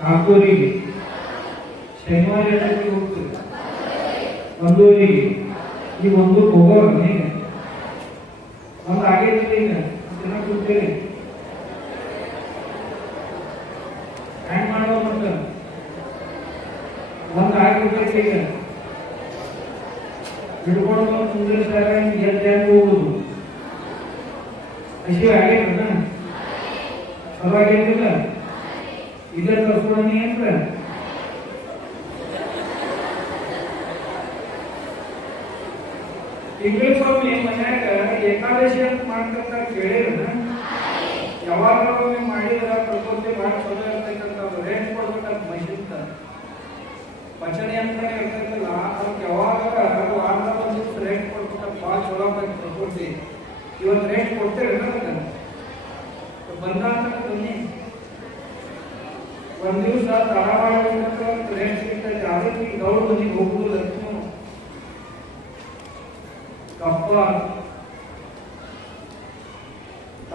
ನಾಲ್ಕೂರಿಗೆ, ಶನಿವಾರ ಎಷ್ಟೊತ್ತಿಗೆ ಹೋಗ್ತೀರಿ? ಒಂದೂರಿಗೆ. ಈಗ ಒಂದು ಹೋಗೋರು ಈಗ ಒಂದು ಆಗೈತಿ. ಈಗ ಜನ ಕೂತೀರಿ ಹ್ಯಾಂಗ್ ಮಾಡೋ ಮತ್ತ ಒಂದು ಆಗಿರ್ತೈತಿ. ಈಗ ಹಿಡ್ಕೊಂಡು ಮುಂದಿನ ಸರ ಎದ್ದು ಹೋಗುದು ಹಸಿ ಆಗೈತದ ಸವಾಗೈತಿಲ್ಲ. ಇದೇ ತರ್ಸ್ಕೊಳನಿ ಅಂತ ತಿಂಗಳಿಗೊಮ್ಮೆ ಮನ್ಯಾಗ ಏಕಾದಶಿ ಅಂತ ಮಾಡ್ತಿರ್ತಾರ ಕೇಳಿರ? ಯಾವಾಗ ಒಮ್ಮೆ ಮಾಡಿದ್ರ ಪ್ರಕೃತಿ ಭಾಳ ಚಲೋ ಇರ್ತೈತಂತ. ಅವ್ರು ರೇಟ್ ಕೊಡ್ಬೇಕಂತ ಮೈಸಿಂತ ಪಚನೆ ಅಂತಾನೆ ಇರ್ತೈತಲ್ಲ, ಅದಕ್ಕೆ ಯಾವಾಗ ವಾರದಾಗ ಒಂದು ದಿವಸ ರೇಟ್ ಕೊಡ್ಬೇಕಂತ ಭಾಳ ಚಲೋ ಆಗ್ತೈತಿ ಪ್ರಕೃತಿ. ಇವತ್ತು ರೇಟ್ ಕೊಡ್ತೀರಿ ನನಗೆ ಬಂದ ಅಂತ ಬನ್ನಿ. ಒಂದ್ ದಿವಸ ತಡ ಮಾಡಬೇಕಂತ ರೇಟ್ ಸಿಗ್ತೈತೆ. ಅದಕ್ಕೆ ಗೌಡ ಮನೆಗೆ ಹೋಗುದು ಕಪ್ಪ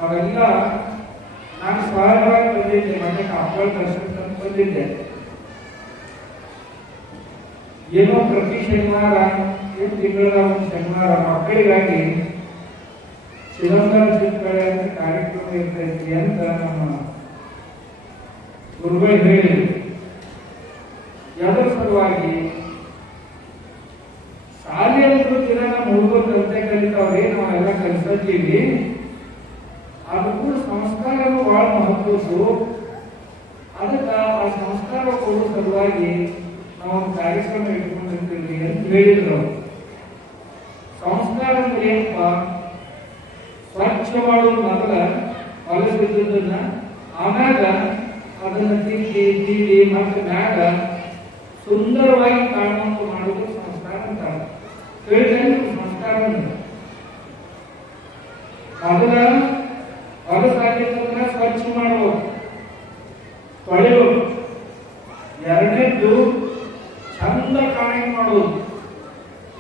ಅವೆಲ್ಲ ನಾನು ಸಹಜವಾಗಿ ಬಂದಿದ್ದೆ. ಮನೆ ಹಬ್ಬಗಳ ದರ್ಶನ ಬಂದಿದ್ದೆ. ಏನೋ ಪ್ರತಿ ಶನಿವಾರ ತಿಂಗಳ ಒಂದು ಶನಿವಾರ ಮಕ್ಕಳಿಗಾಗಿ ಚಿದಂಬರ ಚಿತ್ರಕಲೆ ಅಂತ ಕಾರ್ಯಕ್ರಮ ಇರ್ತೈತಿ ಅಂತ ನಮ್ಮ ಗುರುಗಳು ಹೇಳಿ, ಅದರ ಸಲುವಾಗಿ ಶಾಲೆ ಅಂತೂ ದಿನ ನಮ್ಮ ಹುಡುಗರು ಕಲಿತೆ ಕಲಿತಾವ್ರಿ, ನಾವೆಲ್ಲ ಕಲಿಸೀವಿ. ಅದು ಕೂಡ ಸಂಸ್ಕಾರನೂ ಬಹಳ ಮಹತ್ವದ್ದು. ಅದಕ್ಕೆ ಆ ಸಂಸ್ಕಾರ ಕೊಡೋ ಸಲುವಾಗಿ ನಾವು ಒಂದು ಕಾರ್ಯಕ್ರಮ ಇಟ್ಕೊಂಡಿರ್ತೀವಿ ಅಂತ ಹೇಳಿದ್ರು. ಸಂಸ್ಕಾರ ಅಂದ್ರೆ ಏನಪ್ಪ? ಸ್ವಚ್ಛ ಮಾಡೋದು ಮೊದಲ ಹೊಲಸಿದ್ದನ್ನ, ಆಮ್ಯಾಗ ಅದನ್ನ ತಿದ್ದಿ ಮತ್ತೆ ಮ್ಯಾಗ ಸುಂದರವಾಗಿ ಕಾಣುವಂತ ಮಾಡೋದು ಸಂಸ್ಕಾರ ಅಂತ ಹೇಳಿದ್ರೆ. ಸಂಸ್ಕಾರ ಮೊದಲ ಹೊಲಸಾಗಿರ್ತಂದ್ರೆ ಸ್ವಚ್ಛ ಮಾಡುವುದು, ತೊಳೆಯುವುದು. ಎರಡನೇದ್ದು ಚಂದ ಕಾಣಂಗ್ ಮಾಡುವುದು.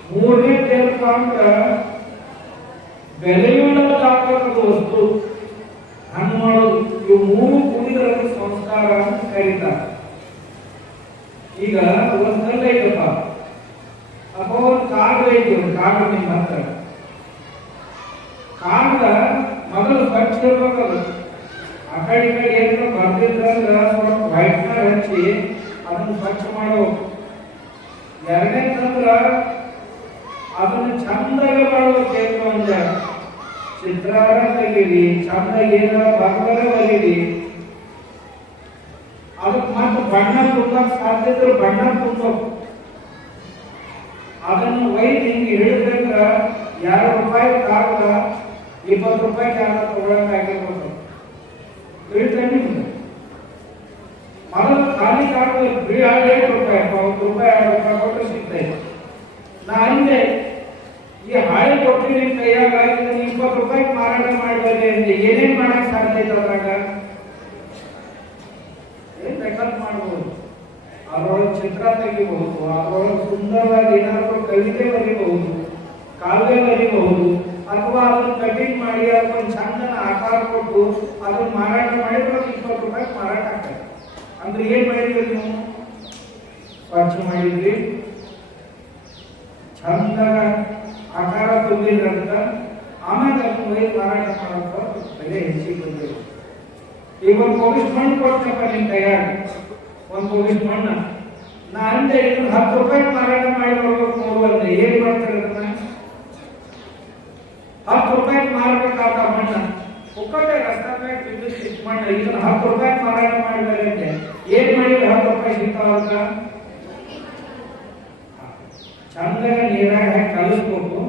ಮೂರನೇದ್ದು ಏನಪ್ಪ ಅಂದ್ರೆ ಬೆಲೆಯುಳ್ಳದಾಗಬೇಕು ವಸ್ತು ಹಣ್ಣು ಮಾಡೋದು. ಇವು ಮೂರು ಕೂಡಿದ್ರೆ ಸಂಸ್ಕಾರ ಅಂತ ಕರೀತಾರೆ. ಈಗ ಒಂದಲ್ಲ ಐತಪ್ಪ ಅಪ್ಪ, ಒಂದು ಕಾಡು ಐತಿ. ಒಂದು ಕಾಡು ನಿಮ್ಮ ಹತ್ರ ಕಾಡ ಮೊದಲು ಸ್ವಚ್ಛ ಇರ್ಬೇಕದು. ಆ ಕಡೆ ಈ ಕಡೆ ಏನಾದ್ರು ಬರ್ದಿದ್ರಂದ್ರ ಸ್ವಲ್ಪ ವೈಟ್ನರ್ ಹಚ್ಚಿ ಅದನ್ನು ಸ್ವಚ್ಛ ಮಾಡೋ. ಎರಡನೇದಂದ್ರ ಅದನ್ನು ಚಂದಾಗಿ ಮಾಡಬೇಕು. ಒಂದ ಚಿತ್ರಾರ ತೆಗೀರಿ, ಚಂದ ಏನಾರ ಬರ್ದರೆ ಬರೀರಿ. ಅದಕ್ಕೆ ಮತ್ತೆ ಬಣ್ಣ ತುಂಬಕ್ ಸಾಧ್ಯ ಇದ್ರೆ ಬಣ್ಣ ತುಂಬಬೇಕು. ಅದನ್ನು ಒಯ್ದು ಹಿಂಗೆ ಹಿಡಿದ್ರಂದ್ರ ₹2 ಕಾಗದ ₹20 ಯಾರು ತಗೊಳಕ್ ಆಗಿರ್ಬೋದು. ತಿಳಿತಾ ನಿಮ್ಗೆ? ಮೊದಲು ಖಾಲಿ ಕಾಗದ ₹7 ₹1 ಕೊಟ್ಟು ಸಿಗ್ತೈತೆ. ನಾ ಹಿಂದೆ ಈ ಹಾಳೆ ಕೊಟ್ಟು ನಿಮ್ ಕೈಯಾಗ ₹20 ಮಾರಾಟ ಮಾಡಬೇಡಿ ಅಂದ್ರೆ ಏನೇನ್ ಮಾಡಕ್ ಸಾಧ್ಯ ಐತೆ? ಅದ್ರಾಗ ಏನ್ ಬೇಕಾದ್ ಮಾಡ್ಬೋದು. ಅದ್ರೊಳಗೆ ಚಿತ್ರ ತೆಗಿಬಹುದು, ಅದ್ರೊಳಗೆ ಸುಂದರವಾಗಿ ಏನಾದ್ರು ಕವಿತೆ ಬರೀಬಹುದು, ಕಾವ್ಯ ಬರೀಬಹುದು, ಅಥವಾ ಅದನ್ನು ಕಟಿಂಗ್ ಮಾಡಿ ಅದಕ್ಕೊಂದು ಚಂದನ ಆಕಾರ ಕೊಟ್ಟು ಅದನ್ನ ಮಾರಾಟ ಮಾಡಿದ್ರೆ ₹20 ಮಾರಾಟ ಆಗ್ತದೆ. ಅಂದ್ರೆ ಏನ್ ಮಾಡಿದ್ರಿ ನೀವು? ಸ್ವಚ್ಛ ಮಾಡಿದ್ರಿ, ಚಂದ ಆಕಾರ ತುಂಬಿದ್ರಂತ. ಆಮೇಲೆ ಅದನ್ನ ಒಯ್ದು ಮಾರಾಟ ಮಾಡೋದು ಬೆಲೆ ಹೆಚ್ಚಿಗೆ ಬಂದಿದೆ. ಈಗ ಒಂದು ಪೊಲೀಸ್ ಮಣ್ಣು ಕೊಡ್ತಪ್ಪ ನಿಮ್ ಕೈಯಾಗ, ಒಂದು ಪೊಲೀಸ್ ಮಣ್ಣ ನಾ ಅಂದೆ ₹10 ಮಾರಾಟ ಮಾಡಿ ಬರ್ಬೇಕು ನೋಡುವಂತೆ ಏನ್ ಮಾಡ್ತಾರೆ? ಅದನ್ನ ₹10 ಮಾರಬೇಕಾದ ಮಣ್ಣ ಒಕ್ಕಟ್ಟೆ ರಸ್ತೆ ಮೇಲೆ ಬಿದ್ದು ಮಣ್ಣ ಇದನ್ನ ₹10 ಮಾರಾಟ ಮಾಡಿದರೆ ಏನ್ ಮಾಡಿದ್ರೆ ₹10 ಸಿಗ್ತಾವಂತ? ಚಂದಾಗ ನೀರಾಗ ಹಾಕಿ ಕಲಿಸ್ಬೇಕು,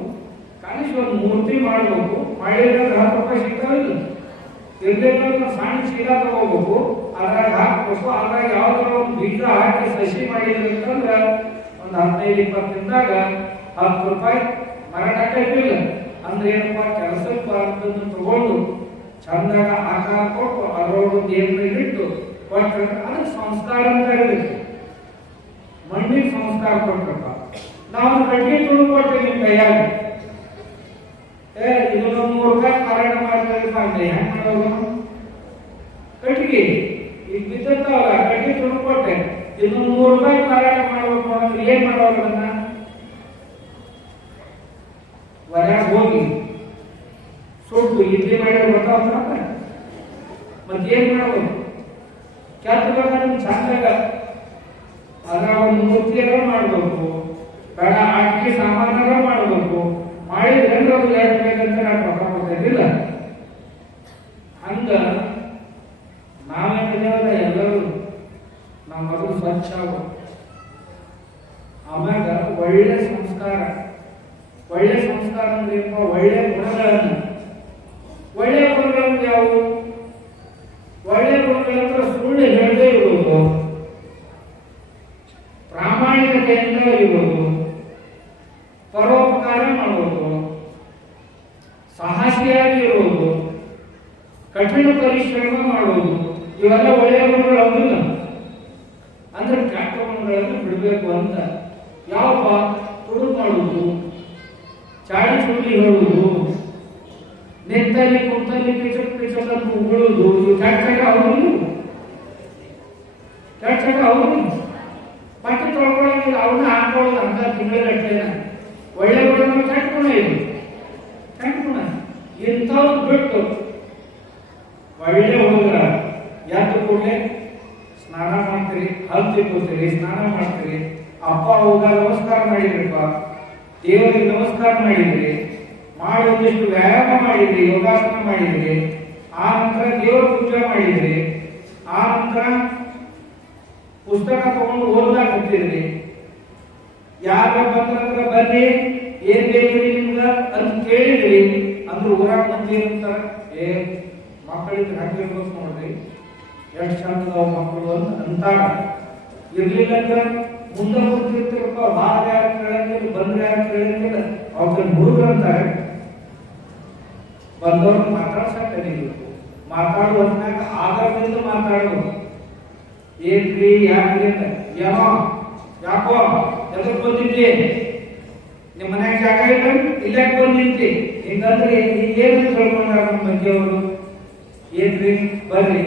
ಕಲಿಸಿ ಒಂದು ಮೂರ್ತಿ ಮಾಡ್ಬೇಕು. ಮಾಡಿದ್ರೆ ₹10 ಸಿಗ್ತಾವಿಲ್ಲ. ಇರ್ಲಿಲ್ಲ ಸಣ್ಣ ಚೀಲ ತಗೋಬೇಕು, ಅದ್ರಾಗ ಹಾಕ್ಬೇಕು. ಅದ್ರಾಗ ಯಾವ್ದಾರ ಒಂದು ಬೀಜ ಹಾಕಿ ಸಸಿ ಮಾಡಿದ್ರಿ ಅಂತಂದ್ರ ಒಂದು 15-20 ದಿನದಾಗ ₹10 ಮಾರಾಟ ಆಗ್ತಿಲ್ಲ. ಅಂದ್ರೆ ಏನಪ್ಪಾ? ಕೆಲಸಕ್ಕೆ ಬಾರದನ್ನು ತಗೊಂಡು ಚಂದಾಗ ಆಕಾರ ಕೊಟ್ಟು ಅದರೊಳಗೆ ಏನ್ರ ಇಟ್ಟು ಕೊಟ್ಟರೆ ಅದಕ್ಕೆ ಸಂಸ್ಕಾರ ಅಂತ ಇರಬೇಕು. ಮಣ್ಣಿಗೆ ಸಂಸ್ಕಾರ ಕೊಟ್ಟರಪ್ಪ. ನಾವು ಕಟ್ಟಿಗೆ ತುಳು ಕೊಟ್ಟೆ ನಿಮ್ ಕೈಯಾಗ, ಇದನ್ನು ₹3 ಮಾರಾಟ ಮಾಡ್ತಾರೆ ಅಂದ್ರೆ ಹೆಂಗ್ ಮಾಡೋದು? ಕಟ್ಟಿಗೆ ಈಗ ಬಿದ್ದಿರ್ತಾವಲ್ಲ, ಕಟ್ಟಿಗೆ ದುಡ್ಡು ಕೊಟ್ಟೆ, ಇನ್ನು 100 ರೂಪಾಯಿ ಮಾರಾಟ ಮಾಡಬೇಕು ಅಂದ್ರೆ ಏನ್ ಮಾಡೋದು? ಅದನ್ನ ಹೊರಗೆ ಹೋಗಿ ಸುಟ್ಟು ಇಡ್ಲಿ ಮಾಡಿ ಬರ್ತಾವ, ಮತ್ತೇನ್ ಮಾಡೋದು? ಕೆತ್ತಬೇಕಾದ್ರೆ ಚಂದಾಗ ಅದರ ಒಂದು ಮೂರ್ತಿಯರ ಮಾಡಬೇಕು, ಬೇಡ ಆಟಿಕೆ ಸಾಮಾನ್ಯರ ಮಾಡಬೇಕು, ಮಾಡಿದ್ರೆ ಅದು ಬೇಕಂತ ನಾನು ರೊಕ್ಕ ಕೊಡ್ತಿದ್ದಿಲ್ಲ. ಹಂಗ ನಾವೇನಿದೇವಲ್ಲ ಎಲ್ಲರೂ ನಾವು ಮೊದಲು ಸ್ವಚ್ಛ, ಆಮ್ಯಾಗ ಒಳ್ಳೆ ಸಂಸ್ಕಾರ. ಒಳ್ಳೆ ಸಂಸ್ಕಾರ ಅಂದ್ರೆ ಒಳ್ಳೆ ಗುಣಗಳನ್ನು. ಒಳ್ಳೆ ಗುಣಗಳನ್ನು ಯಾವುವು? ಒಳ್ಳೆ ಗುಣಗಳಂದ್ರೆ ಸುಳ್ಳು ಹೇಳದೇ ಇರುವುದು, ಪ್ರಾಮಾಣಿಕತೆಯಿಂದ ಇರುವುದು, ಪರೋಪಕಾರ ಮಾಡುವುದು, ಸಾಹಸಿಯಾಗಿ ಇರುವುದು, ಕಠಿಣ ಪರಿಶ್ರಮ ಮಾಡುವುದು, ಇವೆಲ್ಲ ಒಳ್ಳೆಯ ಗುಣಗಳು ಹೌದಿಲ್ಲ. ಅಂದ್ರೆ ಕೆಟ್ಟ ಗುಣಗಳನ್ನು ಬಿಡಬೇಕು ಅಂತ. ಯಾವಪ್ಪ? ತುಡು ಮಾಡುವುದು, ಚಾಡಿ ಚುಡಿ ಹೇಳುವುದು, ನೆತ್ತಲ್ಲಿ ಕುಂತಲ್ಲಿ ಪಿಚಕ್ ಪಿಚಕ್ ಅಂತ ಉಗುಳುವುದು, ಇವು ಕೆಟ್ಟ ಹೌದು. ಕೆಟ್ಟ ಹೌದು. ಬಟ್ಟೆ ತೊಳ್ಕೊಳ್ಳೋದಿಲ್ಲ, ಅವನ್ನ ಹಾಕೊಳ್ಳೋದು ಅಂತ ತಿಂಗಳಗಟ್ಟಲೆ. ಒಳ್ಳೆ ಗುಣ ಕೆಟ್ಟ ಗುಣ ಇದು, ಕೆಟ್ಟ ಗುಣ. ಇಂಥವ್ರು ಬಿಟ್ಟು ಒಳ್ಳೆ ಹುಡುಗರ ಎದ್ದು ಕೂಡಲೇ ಸ್ನಾನ ಮಾಡ್ತೀರಿ, ಹಲ್ಲು ತಿಕ್ಕೋತೀರಿ, ಸ್ನಾನ ಮಾಡ್ತೀರಿ, ಅಪ್ಪ ಹೋಗ ನಮಸ್ಕಾರ ಮಾಡಿದ್ರಿಪ್ಪ, ದೇವರಿಗೆ ನಮಸ್ಕಾರ ಮಾಡಿದ್ರಿ, ಒಂದಿಷ್ಟು ವ್ಯಾಯಾಮ ಮಾಡಿದ್ರಿ, ಯೋಗಾಸನ ಮಾಡಿದ್ರಿ, ಆ ನಂತರ ದೇವರ ಪೂಜೆ ಮಾಡಿದ್ರಿ, ಆ ನಂತರ ಪುಸ್ತಕ ತಗೊಂಡು ಓದ್ಲಾಕ್ ಹೋಗ್ತಿದ್ರಿ. ಯಾರ ಬಂದ್ರೆ ಬರ್ರಿ, ಏನ್ ಬೇಕ್ರಿ ನಿಮ್ಗ ಅಂತ ಕೇಳಿದ್ರಿ ಅಂದ್ರೆ ಊರಾಗ ಮಂದಿ ಅಂತಾರ, ಮಕ್ಕಳಿಗೆ ಹಾಕಿರ್ಬೇಕು ನೋಡ್ರಿ, ಎಷ್ಟು ಚಂದದ ಮಕ್ಕಳು ಅಂತ ಅಂತಾರ. ಇರ್ಲಿಲ್ಲ ಅಂದ್ರೆ ಮುಂದೆ ಕೂತಿರ್ತಿರಪ್ಪ, ಬಾರ ಯಾರು ಕೇಳಂಗಿಲ್ಲ, ಬಂದ್ರೆ ಯಾರು ಕೇಳಂಗಿಲ್ಲ, ಅವ್ರ ಹುಡುಗರು ಅಂತಾರೆ. ಬಂದವ್ರನ್ನ ಮಾತಾಡ್ಸಕ್ ಕಲಿಬೇಕು, ಮಾತಾಡುವಂತಾಗ ಆಧಾರದಿಂದ ಮಾತಾಡೋದು. ಏನ್ರಿ ಯಾಕ್ರಿ ಅಂತ, ಏನೋ ಯಾಕೋ ಎದಕ್ ಬಂದಿದ್ದಿ, ನಿಮ್ಮ ಮನ್ಯಾಗ ಜಾಗ ಇಲ್ಲ, ಇಲ್ಲಾಕ್ ಬಂದಿದ್ದಿ ಹಿಂಗಂದ್ರೆ ಏನು ತಿಳ್ಕೊಂಡಾರ ನಮ್ಮ ಬಗ್ಗೆ ಅವರು. ಏನ್ರಿ ಬರ್ರಿ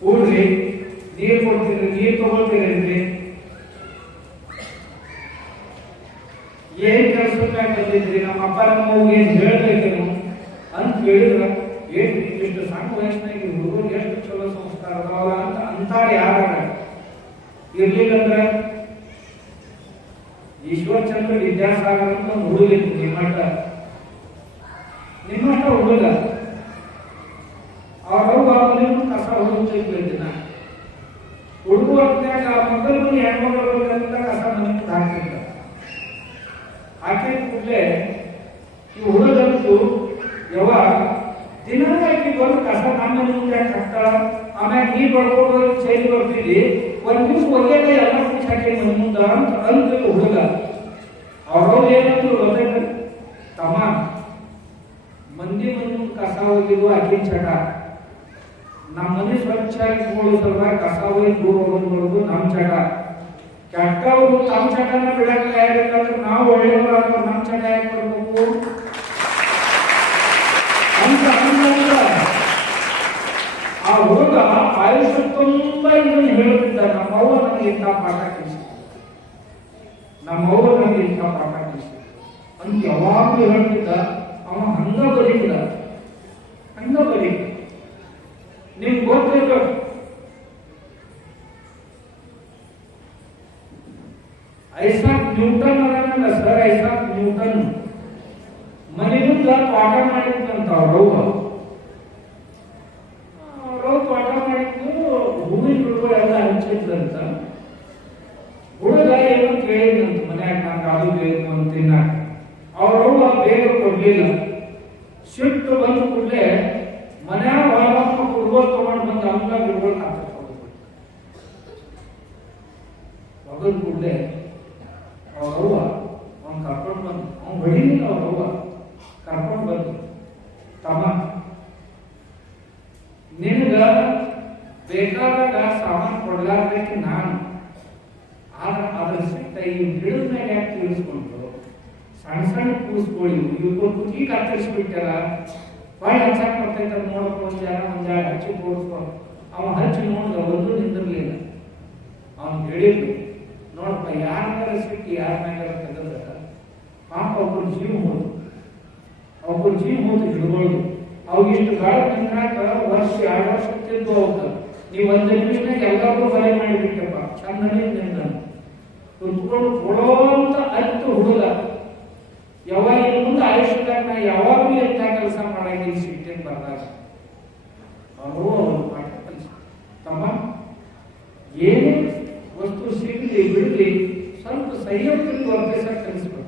ಕೂಡ್ರಿ, ನೀರ್ ಕೊಡ್ತೀರಿ, ನೀರ್ ತಗೊಳ್ತೀರೇನ್ರಿ, ಏನ್ ಕೆಲಸಕ್ಕೆ ಬಂದಿದ್ರಿ, ನಮ್ಮ ಅಪ್ಪ ನಮ್ಮ ಏನ್ ಹೇಳ್ಬೇಕೇನು ಅಂತ ಹೇಳಿದ್ರ, ಏನ್ರಿ ಇಷ್ಟು ಸಣ್ಣ ವಯಸ್ಸಿನಾಗ ಹುಡುಗರು ಎಷ್ಟು ಚಲೋ ಸಂಸ್ಕಾರ ಅದಾವಲ್ಲ ಅಂತ ಅಂತಾರೆ. ಯಾರ ಇರ್ಲಿಲ್ಲ ಅಂದ್ರ ಈಶ್ವರಚಂದ್ರ ವಿದ್ಯಾಸಾಗರ್ ಅಂತ ಒಂದು ಹುಡುಗಿತ್ತು, ನಿಮ್ಮಷ್ಟ ಹುಡುಗ. ಅವ್ರವ್ವ ಮನೆಯೂ ಕಸ ಹುಡುಗ್ತಿದ್ವಿ ದಿನ. ಹುಡುಗ ಹೊತ್ನ್ಯಾಗ ಮೊದಲು ಮನೆ ಹೆಣ್ಮಗಳು ಅಂತ ಕಸ ಮನೆ ಹಾಕ್ತಿದ್ದ. ಹಾಕಿದ ಕೂಡಲೇ ಈ ಹುಡುಗಂತೂ ಯಾವ ದಿನ ಆಕಿ ಬಂದು ಕಸ ನಮ್ಮ ಮನೆ ಮುಂದೆ ಹಾಕ್ತಾಳ. ಆಮ್ಯಾಗ ನೀರ್ ಬಡ್ಕೊಂಡು ಚೈಲಿ ಬರ್ತಿದ್ವಿ, ಒಂದ್ ದಿವ್ಸ ಒಗ್ಯಾಗ ಎಲ್ಲ ಕುಚ್ ಹಾಕಿ ಮನೆ ಮುಂದ ಅಂತ ಅಂದ್ರು ಹುಡುಗ. ಅವ್ರವ್ರು ಏನಂದ್ರು ಗೊತ್ತೈತೆ, ತಮ್ಮ ಮಂದಿ ಮನೆ ಮುಂದೆ ಕಸ ಹೋಗಿದ್ವು ಆಕಿನ ಚಟ, ನಮ್ಮ ಮನೆ ಸ್ವಚ್ಛ ಇಟ್ಕೊಳ್ಳೋ ಸಲುವಾಗಿ ಕಸ ಹೋಗಿ ದೂರ ಹೋಗೋದು ನಮ್ಮ ಚಟ. ಕೆಟ್ಟವರು ತಮ್ಮ ಚಟನ ಬಿಡಕ್ಕೆ ತಯಾರಿಲ್ಲ ಅಂದ್ರೆ ನಾವು ಒಳ್ಳೆಯವರು ನಮ್ಮ ಚಟ ಯಾಕೆ ಕೊಡ್ಬೇಕು ಅಂತ ಆ ಹುಡುಗ ಆಯುಷ್ಯ ತುಂಬಾ ಇದನ್ನು ಹೇಳುತ್ತಿದ್ದ. ನಮ್ಮವ್ವ ನನಗೆ ಇಂಥ ಪಾಠ ಕಲಿಸಿದ್ರು, ನಮ್ಮವ್ವ ನನಗೆ ಇಂಥ ಪಾಠ ಕಲಿಸಿದ್ರು ಅಂತ ಯಾವಾಗಲೂ ಹೇಳ್ತಿದ್ದ. ಅವ ಹಂಗ ಬರೀತಿದ್ದ, ಹಂಗ ಬರೀ. ನಿಮ್ಗೆ ಗೊತ್ತಿರ್ಬೇಕು, ಐಸಾಕ್ ನ್ಯೂಟನ್ ಅದನ್ನ ಸರ್, ಐಸಾಕ್ ನ್ಯೂಟನ್ ಮನೆಯಿಂದ ಪಾಠ ಮಾಡಿದ್ದಂತ ಅವ್ರವ್ವ. ಪಾಠ ಮಾಡಿದ್ದು ಹೂವಿನ ಗಿಡಗಳೆಲ್ಲ ಹಂಚಿದ್ರಂತ. ಹುಡುಗ ಏನು ಕೇಳಿದಂತ ಮನ್ಯಾಗ, ನಂಗೆ ಅದು ಬೇಕು ಅಂತ ತಿನ್ನಾಕ. ಅವ್ರವ್ವ ಬೇಗ ಕೊಡ್ಲಿಲ್ಲ. ಸಿಟ್ಟು ಬಂದ ಕೂಡಲೇ ಮನ್ಯಾಗ ಹೊರಮಕ್ಕ ಹುಡುಗರು ತಗೊಂಡು ಬಂದು ಹಂಗ ಗಿಡಗಳು ಹಾಕಿಸ್ಕೊಂಡು ಒಗದ ಕೂಡಲೇ ಅವ್ರವ್ವ ಅವ್ನು ಕರ್ಕೊಂಡು ಬಂದು, ಅವ್ನು ಹೊಡಿಲಿಲ್ಲ, ಅವ್ರವ್ವ ಕರ್ಕೊಂಡು ಬಂದು, ತಮ್ಮ ನಿನಗ ಬೇಕಾದಾಗ ಸಾಮಾನು ಕೊಡ್ಲಾರ್ದಕ್ಕೆ ನಾನು, ಆದ್ರೆ ಅದ್ರ ಸಿಟ್ಟ ಈ ಗಿಡದ ಮೇಲೆ ಯಾಕೆ ತಿಳಿಸ್ಕೊಂಡು ಸಣ್ಣ ಸಣ್ಣ ಕೂಸ್ಕೊಳ್ಳಿ ಇವ್ರು ಕುತ್ತಿಗೆ ಕತ್ತರಿಸ್ಬಿಟ್ಟಾರ, ಭಾಳ ಹಚ್ಚಾಕ್ ಬರ್ತೈತೆ ನೋಡಕ್ಕೆ ಒಂದ್ ಜಾಗ ಹಚ್ಚಿ ತೋರಿಸ್ಕೊ. ಅವ ಹಚ್ಚಿ ನೋಡಿದ ಒಂದು ನಿಂದಿರ್ಲಿಲ್ಲ. ಹೇಳಿದ್ವಿ, ನೋಡಪ್ಪ ಯಾರ ಸಿಕ್ಕಿ ಯಾರ ಮ್ಯಾಗಾರ ತೆಗೆದ್ರೆ ಪಾಪ ಒಬ್ಬರು ಜೀವ ಹೋದು ಹಿಡ್ಬೋದು. ಅವಾಗ ಇಷ್ಟು ಗಾಳ ನಿಂದ್ರಾಕ ವರ್ಷ 2 ವರ್ಷ ತಿದ್ದು ಹೋಗ್ತ. ನೀವು 1 ನಿಮಿಷನಾಗ ಎಲ್ಲರೂ ಬಲೆ ಮಾಡಿಬಿಟ್ಟಪ್ಪ, ಚಂದ ನಿಂದ ಕುತ್ಕೊಂಡು ಕೊಡೋಂತ ಅತ್ತು ಹುಡುಗ. ಯಾವಾಗ ಇನ್ನು ಮುಂದೆ ಆಯುಷ್ಯದಾಗ ನಾ ಯಾವಾಗಲೂ ಎಂತ ಕೆಲಸ ಮಾಡಂಗಿಲ್ಲ ಸಿಟ್ಟಿನ ಬರ್ದಾಗ ಅವರು ಪಾಠ ಕಲಿಸ. ತಮ್ಮ ಏನೇ ವಸ್ತು ಸಿಗಲಿ ಬಿಡಲಿ ಸ್ವಲ್ಪ ಸಂಯಮದಿಂದ ವರ್ತಿಸಕ್ಕೆ ಕಲಿಸ್ಬೇಕು.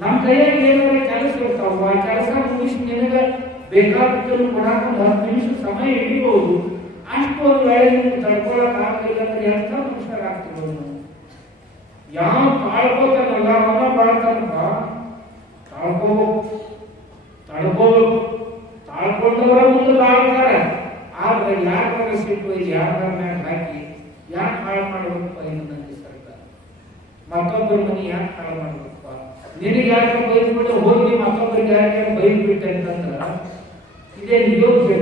ನಮ್ಮ ಕೈಯಾಗ ಏನಾದ್ರೆ ಕೆಲಸ ಇರ್ತಾವ, ಆ ಕೆಲಸ ಮುಗಿಸಿ ನಿನಗೆ ಬೇಕಾದನ್ನು ಕೊಡಾಕೊಂಡು 10 ನಿಮಿಷ ಸಮಯ ಹಿಡಿಬಹುದು. ಅಷ್ಟು ಒಂದು ವೇಳೆ ನೀವು ತಡ್ಕೊಳಕ್ ಆಗಲಿಲ್ಲ ಅಂದ್ರೆ ಎಂತ ಮನುಷ್ಯರಾಗ್ತಿರೋದು. ಯಾವ ತಾಳ್ಕೋತಾನಲ್ಲ ಅವನ ಬಾಳ್ತಾನಪ್ಪ, ತಡ್ಕೋಬೇಕು. ತಾಳ್ಕೊಂಡವರ ಮುಂದೆ ಬಾಳ್ತಾರೆ. ಆದ್ರೆ ಯಾರ ಸಿಟ್ಟು ಯಾರ ಮ್ಯಾಗ ಹಾಕಿ ಯಾಕೆ ಹಾಳು ಮಾಡ್ಬೇಕಪ್ಪ ಇನ್ನು ನನಗೆ ಸರ್ಕಾರ, ಮತ್ತೊಬ್ಬರ ಮನೆ ಯಾಕೆ ಹಾಳು ಮಾಡ್ಬೇಕಪ್ಪ, ನಿನಗೆ ಯಾಕೆ ಬೈದ್ಬಿಟ್ಟು ಹೋಗಿ ಮತ್ತೊಬ್ಬರಿಗೆ ಯಾಕೆ ಬೈದ್ಬಿಟ್ಟೆ ಅಂತಂದ್ರ ಇದೇ ಯೋಗ್ಯ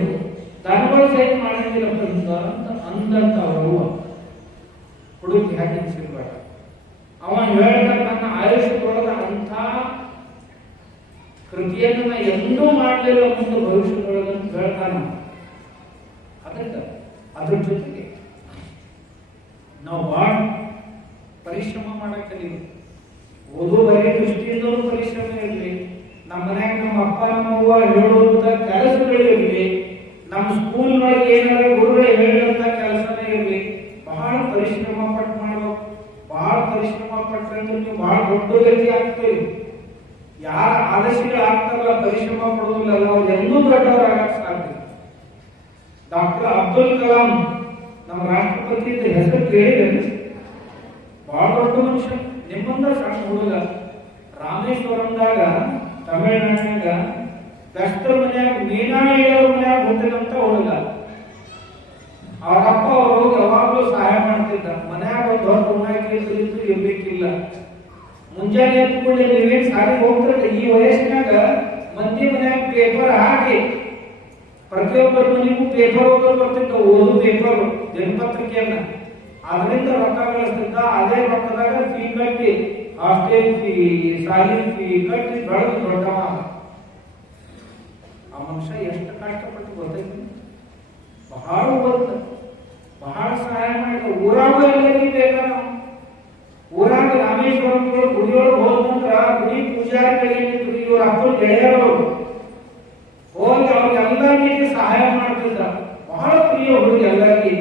ದನಗಳು ಸಹಿತ ಮಾಡಂಗಿಲ್ಲಪ್ಪ ಹಿಂಗ ಅಂತ ಅಂದಂತ ಅವರು ಹುಡುಗಿ ಯಾಕೆ ಸಿಗ್ಬೇಡ. ಅವ ಹೇಳ್ತಾನ ನನ್ನ ಆಯುಷ್ಯದೊಳಗ ಅಂಥ ಕೃತಿಯನ್ನು ನಾ ಎಂದೂ ಮಾಡಲಿಲ್ಲ ಮುಂದೆ ಭವಿಷ್ಯದೊಳಗ ಅಂತ ಹೇಳ್ತಾನ. ಅದಕ್ಕೆ ಅದ್ರ ಜೊತೆಗೆ ನಾವು ಭಾಳ ಪರಿಶ್ರಮ ಮಾಡಕ್ ಕಲೀವಿ. ಓದೋ ಬರೀ ದೃಷ್ಟಿಯಿಂದಲೂ ಪರಿಶ್ರಮ ಇರಲಿ, ನಮ್ಮ ಮನ್ಯಾಗ ನಮ್ಮ ಅಪ್ಪ ನಮ್ಮ ಅವ್ವ ಹೇಳುವಂತ ಕೆಲಸಗಳಿರಲಿ, ನಮ್ಮ ಸ್ಕೂಲ್ನೊಳಗೆ ಏನಾರ ಗುರುಗಳು ಹೇಳುವಂತ ಕೆಲಸನೇ ಇರಲಿ, ಬಹಳ ಪರಿಶ್ರಮ ಪಟ್ಟು ಮಾಡ್ಬೇಕು. ಬಹಳ ಪರಿಶ್ರಮ ಪಟ್ಟರೆ ನೀವು ಬಹಳ ದೊಡ್ಡ ವ್ಯಕ್ತಿ ಆಗ್ತೀವಿ. ಯಾರ ಆದರ್ಶಗಳು ಆಗ್ತಾರಲ್ಲ ಪರಿಶ್ರಮ ಪಡೋದಿಲ್ಲ ಅವ್ರು ಎಂದೂ ದೊಡ್ಡವರಾಗಕ್ಕೆ ಸಾಧ್ಯ. ಡಾಕ್ಟರ್ ಅಬ್ದುಲ್ ಕಲಾಂ ನಮ್ಮ ರಾಷ್ಟ್ರಪತಿ ಹೆಸರು ಕೇಳಿದ್ರೆ ಬಹಳ ದೊಡ್ಡ ಮನುಷ್ಯ. ನಿಮ್ಮಂದ ಸಣ್ಣ ಹುಡುಗ ರಾಮೇಶ್ವರಂದಾಗ ತಮಿಳುನಾಡಿನಾಗ ದಸ್ತರ ಮನ್ಯಾಗ ಮೀನಾ ಇಳಿಯೋರ ಮನ್ಯಾಗ ಹುಟ್ಟಿದಂತ ಹುಡುಗ. ಅವರಪ್ಪ ಅವರು ಯಾವಾಗಲೂ ಸಹಾಯ ಮಾಡ್ತಿದ್ದ. ಮನ್ಯಾಗ ಒಂದು ದೊಡ್ಡ ಉಣ್ಣಾಕಿ ಇರ್ಬೇಕಿಲ್ಲ. ಮುಂಜಾನೆ ಎತ್ಕೊಳ್ಳಿ ನೀವೇನ್ ಸಾಲಿಗೆ ಹೋಗ್ತಿರಲ್ಲ, ಈ ವಯಸ್ಸಿನಾಗ ಮಂದಿ ಮನ್ಯಾಗ ಪೇಪರ್ ಹಾಕಿ ಪ್ರತಿಯೊಬ್ಬರ ಮನೆಗೂ ಪೇಪರ್ ಓದೋದು ಬರ್ತಿದ್ದ. ಓದು ಪೇಪರ್ ದಿನಪತ್ರಿಕೆಯನ್ನ ಅದರಿಂದ ರೊಕ್ಕ ಗಳಿಸ್ತಿದ್ದ. ಅದೇ ರೊಕ್ಕದಾಗ ಫೀ ಕಟ್ಟಿ ಹಾಸ್ಟೆಲ್ ಫೀ ಶಾಲೆ ಫೀ ಕಟ್ಟಿ ಬೆಳೆದು ದೊಡ್ಡವ. ಆ ಮನುಷ್ಯ ಎಷ್ಟು ಕಷ್ಟಪಟ್ಟು ಗೊತ್ತೈತಿ. ಬಹಳ ಓದ್ತ, ಬಹಳ ಸಹಾಯ ಮಾಡಿದ. ಊರಾಗ ಎಲ್ಲರಿಗೂ ಬೇಕ. ಊರಾಗ ರಾಮೇಶ್ವರಗಳು ಗುಡಿಯೊಳಗೆ ಹೋದಂದ್ರ ಗುಡಿ ಪೂಜಾರಿಗಳಿಗಿದ್ರು ಇವ್ರ ಅಪ್ಪನ ಗೆಳೆಯರು ಹೋಗಿ ಅವ್ರಿಗೆಲ್ಲರಿಗೆ ಸಹಾಯ ಮಾಡ್ತಿದ್ದ. ಬಹಳ ಪ್ರಿಯ ಹುಡುಗ ಎಲ್ಲರಿಗೆ.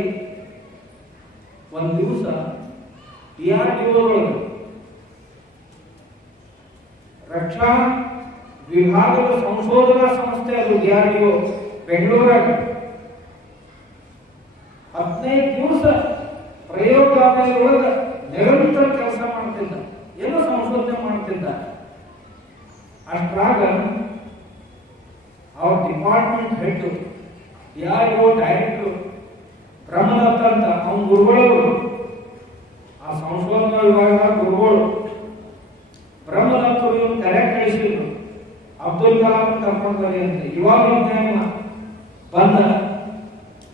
ಒಂದ್ ದಿವಸ DRDO ರಕ್ಷಾ ವಿಭಾಗದ ಸಂಶೋಧನಾ ಸಂಸ್ಥೆ ಅದು DRDO ಬೆಂಗಳೂರಾಗ 15 ದಿವಸ ಪ್ರಯೋಗಾಲಯದೊಳಗ ನಿರಂತರ ಕೆಲಸ ಮಾಡ್ತಿದ್ದ, ಏನೋ ಸಂಶೋಧನೆ ಮಾಡ್ತಿದ್ದ. ಅಷ್ಟ್ರಾಗ ಅವ್ರ department head DRDO director Brahmadatta ಅಂತ ಅವನ ಗುರುಗಳು, ಆ ಸಂಶೋಧನಾ ವಿಭಾಗದ ಗುರುಗಳು ಬ್ರಹ್ಮದತ್ತರು ಇವನು ಕರೆಕ್ಟ್ ಕಳಿಸಿದ್ರು. ಅಬ್ದುಲ್ ಕಲಾಂ ಕರ್ಕೊಂಡು ಬರಿ ಅಂತ. ಇವಾಗ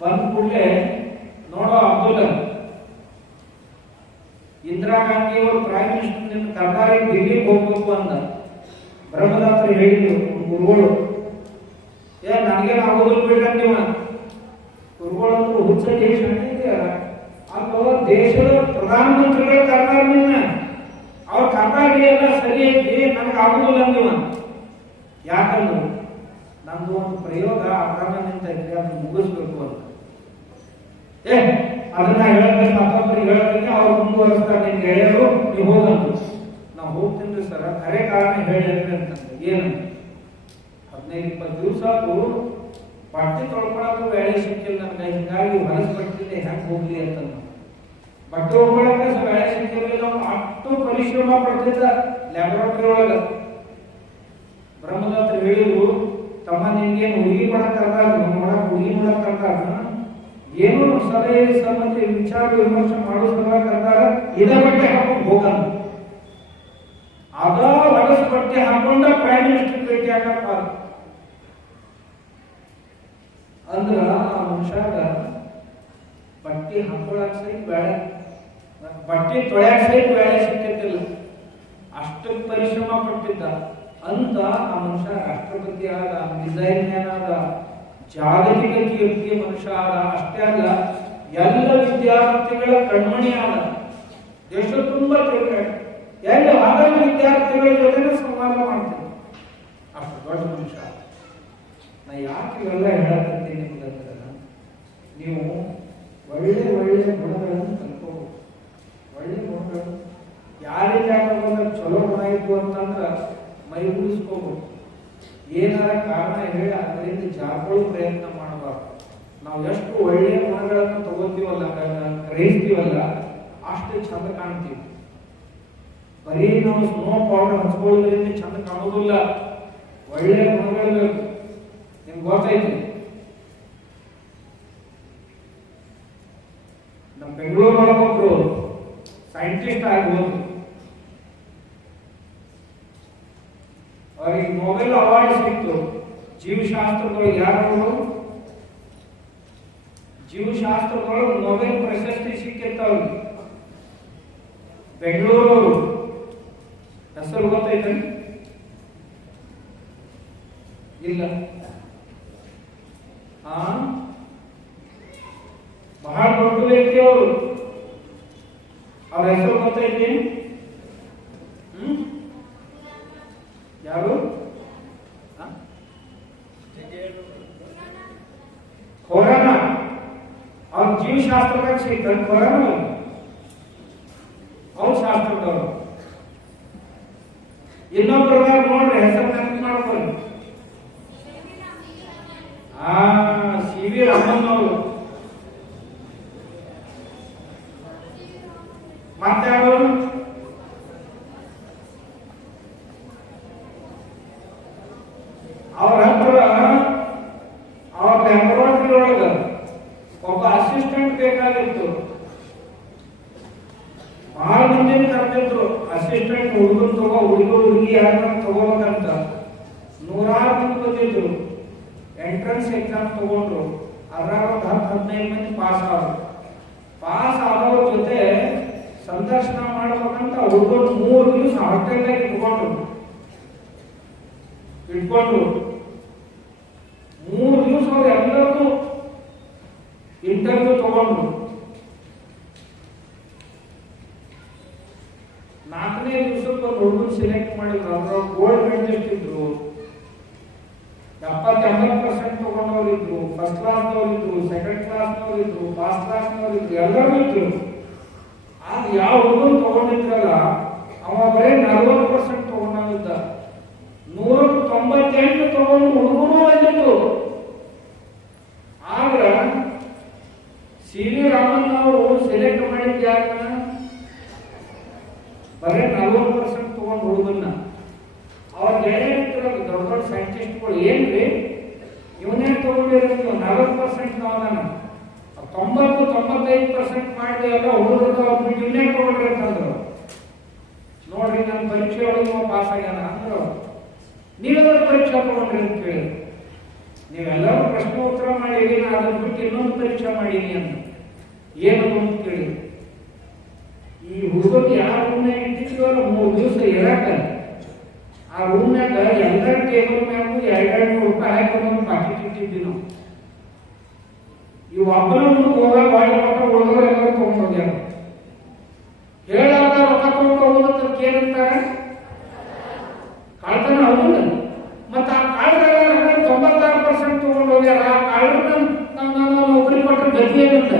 ಬಂದ ಕೂಡಲೇ ನೋಡೋ ಅಬ್ದುಲ್, ಇಂದಿರಾ ಗಾಂಧಿ ಅವರು ಪ್ರೈಮ್ ಮಿನಿಸ್ಟರ್ ಕರ್ನಾಟಕ ದಿಲ್ಲಿಗೆ ಹೋಗ್ಬೇಕು ಅಂದ. ಬ್ರಹ್ಮದತ್ತರು ಹೇಳಿದ್ರು ಗುರುಗಳು, ನನಗೇನು ಆಗೋದಿಲ್ಲ ಬಿಡ್ರಿ ನೀವ. ಗುರುಗಳಂದ್ರು ಹುಚ್ಚ ದೇಶ ಅಲ್ಲೋ, ದೇಶದ ಪ್ರಧಾನಮಂತ್ರಿಗಳು ಕರ್ನಾಟಕ ಅವ್ರ ಕರ್ನಾಟಕ ಎಲ್ಲ ಸರಿ ಐತಿ, ನನಗೆ ಆಗುದಿಲ್ಲ ಅಂದಿವ. ಯಾಕಂದ್ರು ನಮ್ದು ಒಂದು ಪ್ರಯೋಗ ಅಕ್ರಮ ನಿಂತೈತಿ, ಅದನ್ನ ಮುಗಿಸ್ಬೇಕು ಅಂತ. ಅದನ್ನ ಹೇಳಬೇಕು, ಮತ್ತೊಬ್ಬರಿಗೆ ಹೇಳೋದಕ್ಕೆ ಅವ್ರು ಮುಂದುವರಿಸ್ತಾರೆ. ನಿನ್ ಗೆಳೆಯರು ನೀವು ಹೋಗಂದ್ರು. ನಾವು ಹೋಗ್ತೀನಿ ಸರ್, ಕರೆ ಕಾರಣ ಹೇಳಿ ಅಂತಂದ್ರೆ ಏನಂತ 15-20 ದಿವಸ ಬಟ್ಟೆ ತೊಳ್ಕೊಳಕ್ಕೂ ವೇಳೆ ಸಿಕ್ಕಿಲ್ಲ ನನಗೆ. ಹಿಂಗಾಗಿ ಹೊಲಸ್ಬಿಟ್ಟಿದ್ದೆ, ಹೆಂಗೆ ಹೋಗ್ಲಿ ಅಂತಂದ. ಬಟ್ಟೆ ಹೋಗ್ಕೊಳಕ್ಕೆ ವೇಳೆ ಸಿಕ್ಕಿರಲಿಲ್ಲ. ಅಷ್ಟು ಪರಿಶ್ರಮ ಪಡ್ತಿದ್ದ ಲ್ಯಾಬೊರೇಟರಿ ಒಳಗ. ಬ್ರಹ್ಮದತ್ತರು ಹೇಳಿದ್ರು, ತಮ್ಮ ನಿನ್ಗೇನು ಹುಡುಗಿ ಮಾಡಕ್ ಕರ್ದಾರ, ಹುಡುಗಿ ಮಾಡಕ್ ಕರ್ದಾರ, ಏನು ಸಲಹೆ ಸಂಬಂಧಿ ವಿಚಾರ ವಿಮರ್ಶೆ ಮಾಡೋ ಸಲುವಾಗಿ ಕರ್ದಾರ, ಇದೇ ಬಟ್ಟೆ ಹಾಕೊಂಡು ಹೋಗಲ್ಲ. ಅದ ಹೊಲಸ್ ಬಟ್ಟೆ ಹಾಕೊಂಡ ಪ್ರೈಮ್ ಮಿನಿಸ್ಟರ್ ಭೇಟಿ ಆಗಪ್ಪ ಅಂದ್ರ ಆ ಮನುಷ್ಯಾಗ ಬಟ್ಟೆ ಹಾಕೊಳಕ್ ಸರಿ ಬೇಡ. ಬಟ್ಟೆ ತೊಳ್ಯಾಕ ಸಹಿತ ವೇಳೆ ಸಿಕ್ಕಿದ್ದಿಲ್ಲ, ಅಷ್ಟಕ್ಕೆ ಪರಿಶ್ರಮ ಪಟ್ಟಿದ್ದ. ಅಂತ ಆ ಮನುಷ್ಯ ರಾಷ್ಟ್ರಪತಿ ಆದ, ಮಿಸೈಲ್ ಮ್ಯಾನ್ ಆದ, ಜಾಗತಿಕ ಕೀರ್ತಿಯ ಮನುಷ್ಯ ಆದ. ಅಷ್ಟೇ ಅಲ್ಲ, ಎಲ್ಲ ವಿದ್ಯಾರ್ಥಿಗಳ ಕಣ್ಮಣಿ ಆದ. ದೇಶ ತುಂಬಾ ತಿರುಗಾಡ, ಎಲ್ಲ ಆಗಲ್ಲ ವಿದ್ಯಾರ್ಥಿಗಳ ಜೊತೆ ಸಂವಾದ ಮಾಡ್ತೀನಿ. ಅಷ್ಟು ದೊಡ್ಡ ಮನುಷ್ಯ. ನಾ ಯಾಕೆ ಇವೆಲ್ಲ ಹೇಳಕತ್ತೀನಿ ಅಂತಂದ್ರೆ, ನೀವು ಒಳ್ಳೆ ಒಳ್ಳೆ ಗುಣಗಳನ್ನು ಕಲ್ಕೋಬೇಕು. ಒಳ್ಳೆ ಗುಣಗಳು ಯಾರಿಗೆ ಯಾಕಂದ್ರೆ ಚಲೋ ಗುಣ ಇತ್ತು ಅಂತಂದ್ರೆ ಮೈ ಉಳಿಸ್ಕೋಬೇಕು. ಏನಾರ ಕಾರಣ ಹೇಳಿ ಅದರಿಂದ ಜಾಕೊಳ್ಳೋ ಪ್ರಯತ್ನ ಮಾಡಬಾರ್ದು. ನಾವು ಎಷ್ಟು ಒಳ್ಳೆಯ ಗುಣಗಳನ್ನು ತಗೋತೀವಲ್ಲ, ಗ್ರಹಿಸ್ತೀವಲ್ಲ, ಅಷ್ಟು ಚಂದ ಕಾಣ್ತೀವಿ. ಬರೀ ನಾವು ಸ್ನೋ ಪೌಡರ್ ಹಚ್ಕೊಳ್ಳೋದ್ರಿಂದ ಚಂದ ಕಾಣೋದಿಲ್ಲ. ಒಳ್ಳೆಯ ಗುಣಗಳು ಬೇಕು. ನಿಮ್ಗೆ ಗೊತ್ತೈತಿ, ನಮ್ಮ ಬೆಂಗಳೂರೊಳಗೊಬ್ರು ಸೈಂಟಿಸ್ಟ್ ಆಗ್ಬೋದು, ಅವರಿಗೆ ನೊಬೆಲ್ ಅವಾರ್ಡ್ ಸಿಕ್ತು ಜೀವಶಾಸ್ತ್ರದೊಳಗೆ. ಯಾರು ಜೀವಶಾಸ್ತ್ರದೊಳಗೆ ನೊಬೆಲ್ ಪ್ರಶಸ್ತಿ ಸಿಕ್ಕಿತ್ತು ಅವ್ರಿಗೆ. ಬೆಂಗಳೂರು ಹೆಸರು ಗೊತ್ತೈತೆ? ಇಲ್ಲ. ಬಹಳ ದೊಡ್ಡ ವ್ಯಕ್ತಿ ಅವರು. ಅವ್ರ ಹೆಸರು ಗೊತ್ತೈತಿ? ಯಾರು? ಕೊರೋನಾ. ಅವ್ರ ಜೀವಶಾಸ್ತ್ರದಾಗ ಸಿಗ್ತಾರೆ. ಕೊರೋನಾ ಅವ್ರ ಶಾಸ್ತ್ರದವರು. ಇನ್ನೊಬ್ಬರದಾಗ ನೋಡ್ರಿ, ಹೆಸರು ನೆನಪು ಮಾಡ್ಕೊಳ್ಳಿ. ಸಿ ವಿ ರಾಮನ್ ಅವರು. ಮತ್ತೆ ಅವರು ಅವ್ರ ಹತ್ರ ಅವ್ರ ಲ್ಯಾಬೊರೇಟರಿ ಒಳಗ ಒಬ್ಬ ಅಸಿಸ್ಟೆಂಟ್ ಬೇಕಾಗಿತ್ತು. ಬಹಳ ಮಂದಿನ ಕರೆದಿದ್ರು ಅಸಿಸ್ಟೆಂಟ್. ಹುಡುಗರು ತಗೋ, ಹುಡುಗಿ ಯಾರನ್ನ ತಗೋಬೇಕಂತ 100 ಮಂದಿ ಬಂದಿದ್ರು. ಎಂಟ್ರೆನ್ಸ್ ಎಕ್ಸಾಮ್ ತಗೊಂಡ್ರು. ಅದ್ರಾಗ 10-15 ಮಂದಿ ಪಾಸ್ ಆದ್ರು. ಪಾಸ್ ಆದವ್ರ ಜೊತೆ ಸಂದರ್ಶನ ಮಾಡ್ಬೇಕಂತ ಹುಡುಗರು 3 ದಿವಸ ಹಾಸ್ಟೆಲ್ನಾಗ ಇಟ್ಕೊಂಡ್ರು. 3 ದಿವಸ ಅವ್ರು ಎಲ್ಲರೂ ಇಂಟರ್ವ್ಯೂ ತಗೊಂಡ್ರು. 4ನೇ ದಿವಸಕ್ಕೆ ಒಂದು ಹುಡುಗರು ಸೆಲೆಕ್ಟ್ ಮಾಡಿದ್ರು. ಅವ್ರು ಗೋಲ್ಡ್ ಮೆಡಲಿಸ್ಟ್ ಇದ್ರು, 70-80% ತಗೊಂಡವ್ರಿದ್ರು, ಫಸ್ಟ್ ಕ್ಲಾಸ್ನವ್ರಿದ್ರು, ಸೆಕೆಂಡ್ ಕ್ಲಾಸ್ನವ್ರಿದ್ರು, ಫಸ್ಟ್ ಕ್ಲಾಸ್ನವ್ರಿದ್ರು, ಎಲ್ಲರೂ ಇದ್ರು. ಆಗ ಯಾವ ಹುಡುಗರು ತಗೊಂಡಿದ್ರಲ್ಲ ಅವ ಬರೀ 40% ತಗೊಂಡಿದ್ದ. 198 ತಗೊಂಡು ಹುಡುಗರು ಬಂದಿತ್ತು. ಆಗ ಸಿ ವಿ ರಾಮನ್ ಅವರು ಸೆಲೆಕ್ಟ್ ಮಾಡಿದ್ದ ಯಾರನ್ನ? ಬರೀ 40% ತಗೊಂಡು ಹುಡುಗನ್ನ. ಅವ್ರ ಗೆಳೆಯರು ದೊಡ್ಡ ದೊಡ್ಡ ಸೈಂಟಿಸ್ಟ್ಗಳು, ಏನ್ರಿ ಇವನೇ ತಗೊಂಡಿರೋದು 40% ಅವನ 90-95% ಮಾಡಿದೆ ಎಲ್ಲ ಹುಡುಗರು ಬಿಟ್ಟು ಇವನೇ ತಗೊಂಡ್ರಿ ಅಂತಂದ್ರು. ನೋಡ್ರಿ, ನನ್ನ ಪರೀಕ್ಷೆ ಒಳಗೆ ಪಾಸ್ ಆಗ್ಯಾನ ಅಂದ್ರು. ನೀವೆಲ್ಲರೂ ಪರೀಕ್ಷೆ ತಗೊಂಡ್ರಿ ಅಂತ ಕೇಳಿ, ನೀವೆಲ್ಲರೂ ಪ್ರಶ್ನೆ ಉತ್ತರ ಮಾಡಿರಿ, ನಾ ಅದನ್ನ ಬಿಟ್ಟು ಇನ್ನೊಂದು ಪರೀಕ್ಷೆ ಮಾಡೀನಿ ಅಂತ. ಏನು ಅಂತ ಕೇಳಿ, ಈ ಹುಡುಗರಿಗೆ ಯಾವ ರೂಮ್ನಾಗ ಇಟ್ಟಿದ್ವಲ್ಲ 3 ದಿವಸ ಇರಾಕ, ಆ ರೂಮ್ನಾಗ ಎಲ್ಲರ ಟೇಬಲ್ ಮ್ಯಾಗೂ 200 ರೂಪಾಯಿ ಹಾಕಿ ಒಂದು ಪಾಕೆಟ್ ಇಟ್ಟಿದ್ವಿ ನಾವು. ಇವು ಒಬ್ಬನ ಹೋದಾಗ ಹುಡುಗರು ಎಲ್ಲರೂ ತಗೊಂಡು ಹೋಗ್ಯಾರ. ಹೇಳಾಗ ರೊಕ್ಕ ತಗೊಂಡು ಹೋಗೋದಂತ ಕೇಳಿರ್ತಾರೆ, ಕಾಳ್ತನ ಹೌದಿಲ್ಲ. ಮತ್ತೆ ಆ ಕಾಳ್ದಾಗ 96% ತಗೊಂಡು ಹೋಗ್ಯಾರ. ಆ ಕಾಳನ್ನ ನಾವು ನೌಕರಿ ಕೊಟ್ಟರೆ ಗತಿ ಏನಿಲ್ಲ.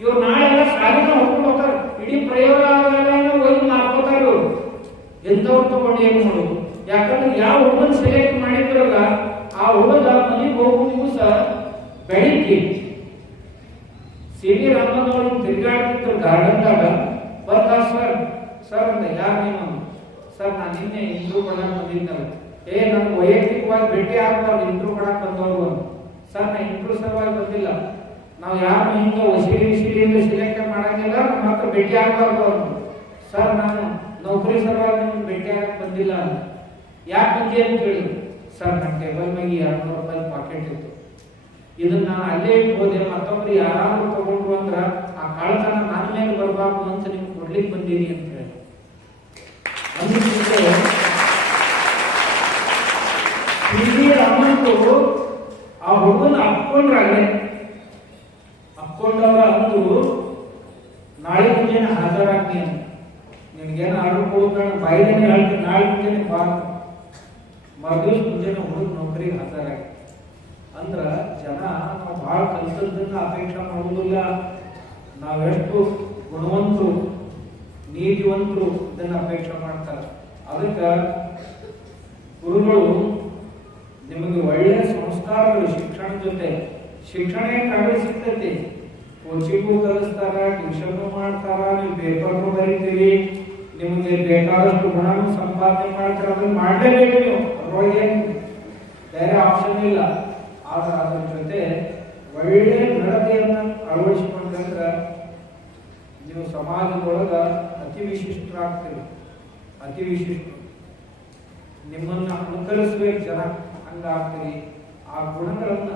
ಇವ್ರು ನಾಳೆ ಎಲ್ಲ ಶಾಲೆನ ಹೊತ್ಕೊಂಡು ಹೋಗ್ತಾರೆ. ಇಡೀ ಪ್ರಯೋಗಾಲಯನ ಹೋಗಿ ಮಾಡ್ಕೋತಾರೆ ಇವರು. ಎಂಥವ್ರು ತಗೊಂಡು ಏನು ಮಾಡೋದು? ಯಾಕಂದ್ರೆ ಯಾವ ಹುಡುಗನ ಸೆಲೆಕ್ಟ್ ಮಾಡಿದ್ರಲ್ಲ ಆ ಹುಡುಗ ಮನೆಗೆ ಹೋಗೋ ದಿವಸ ಬೆಳಿಗ್ಗೆ ಸಿ ವಿ ರಾಮನ್ ಅವರು ತಿರುಗಾಡ್ತಿದ್ರು ಗಾರ್ಡನ್ದಾಗ. ಬರ್ತ ಸರ್ ಅಂದ, ಯಾರು ನೀನು? ಸರ್, ನಾನು ನಿನ್ನೆ ಇಂಟ್ರೂ ಕೊಡಕ್ ಬಂದಿದ್ದಲ್ಲ. ನನ್ಗೆ ವೈಯಕ್ತಿಕವಾಗಿ ಭೇಟಿ ಆಗ್ಬಾರ್ದು, ಇಂಟ್ರೂ ಕೊಡಕ್ ಬಂದವರು. ಸರ್, ನಾ ಇಂಟ್ರೂ ಸಲುವಾಗಿ ಬಂದಿಲ್ಲ. ನಾವು ಯಾರು ಹಿಂಗ ಸಿಡಿಯಿಂದ ಸೆಲೆಕ್ಟ್ ಮಾಡಂಗಿಲ್ಲ, ನಮ್ಮ ಹತ್ರ ಭೇಟಿ ಆಗ್ಬಾರ್ದು ಅವ್ರು. ಸರ್, ನಾನು ನೌಕರಿ ಸಲುವಾಗಿ ನಿಮ್ಗೆ ಭೇಟಿ ಆಗಕ್ಕೆ ಬಂದಿಲ್ಲ ಅಂತ. ಯಾಕೆ ಬಂದಿ ಅಂತ ಕೇಳಿದ್ರು. ಸರ್, ನನ್ನ ಟೇಬಲ್ ಮ್ಯಾಗೆ 200 ರೂಪಾಯಿ ಪಾಕೆಟ್ ಇತ್ತು. ಇದನ್ನ ನಾನು ಅಲ್ಲೇ ಹೋದೆ, ಮತ್ತೊಬ್ರು ಯಾರಾದ್ರೂ ತಗೊಂಡ್ರು ಅಂದ್ರ ಆ ಕಾಳ್ತನ ನನ್ನ ಮೇಲೆ ಕೊಡಬಾರ್ದು ಅಂತ ನೀವು ಕೊಡ್ಲಿಕ್ಕೆ ಬಂದೀನಿ ಅಂತ ಹೇಳಿ ಅಂದಿದ್ದೆ. ಅಮ್ಮಂತೂ ಆ ಹುಡುಗನ ಅಪ್ಕೊಂಡ್ರಾಗಲೇ ಅಪ್ಕೊಂಡವ್ರ ಅಂದು ನಾಳೆ ಮುಂಜಾನೆ ಹಾಜರಾಗ್ತೀನಿ ಅಂತ. ನಿನ್ಗೇನು ಆರ್ಡರ್ ಕೊಡೋಣ ಬಾಯಿದೇನೆ ಹೇಳ್ತೀನಿ, ನಾಳೆ ಮುಂಜಾನೆ ಬಾ. ಮರುದಿವ್ಸ ಮುಂಜಾನೆ ಹುಡುಗ ನೌಕರಿಗೆ ಹಾಜರಾಗಿ ಅಂದ್ರ ಜನ ನಾವು ಬಹಳ ಕಲಿತದ್ದನ್ನ ಅಪೇಕ್ಷೆ ಮಾಡುವುದಿಲ್ಲ. ನಾವೆಷ್ಟು ಗುಣವಂತರು ನೀತಿವಂತರು ಇದನ್ನ ಅಪೇಕ್ಷೆ ಮಾಡ್ತಾರೆ. ಅದಕ್ಕೆ ಗುರುಗಳು ನಿಮಗೆ ಒಳ್ಳೆಯ ಸಂಸ್ಕಾರಗಳು ಶಿಕ್ಷಣ ಜೊತೆ ಶಿಕ್ಷಣ ಕಡಿಮೆ ಸಿಗ್ತೈತಿ. ಕೋಚಿಂಗು ಕಲಿಸ್ತಾರ, ಟ್ಯೂಷನ್ ಮಾಡ್ತಾರ, ನೀವು ಪೇಪರ್ನು ಬರೀತೀರಿ, ನಿಮಗೆ ಬೇಕಾದಷ್ಟು ಗುಣನು ಸಂಪಾದನೆ ಮಾಡ್ತಾರ. ಅದನ್ನ ಮಾಡಲೇಬೇಕು ನೀವು, ಅದರೊಳಗೆ ಬೇರೆ ಆಪ್ಷನ್ ಇಲ್ಲ. ಆದ್ರೆ ಅದ್ರ ಜೊತೆ ಒಳ್ಳೆ ನಡತೆಯನ್ನ ಅಳವಡಿಸಿಕೊಂಡ್ರೆ ನೀವು ಸಮಾಜದೊಳಗ ಅತಿ ವಿಶಿಷ್ಟರಾಗ್ತೀರಿ. ಅತಿ ವಿಶಿಷ್ಟ ನಿಮ್ಮನ್ನ ಅನುಕರಿಸ್ಬೇಕು ಜನ, ಹಂಗಾಗ್ತೀರಿ. ಆ ಗುಣಗಳನ್ನ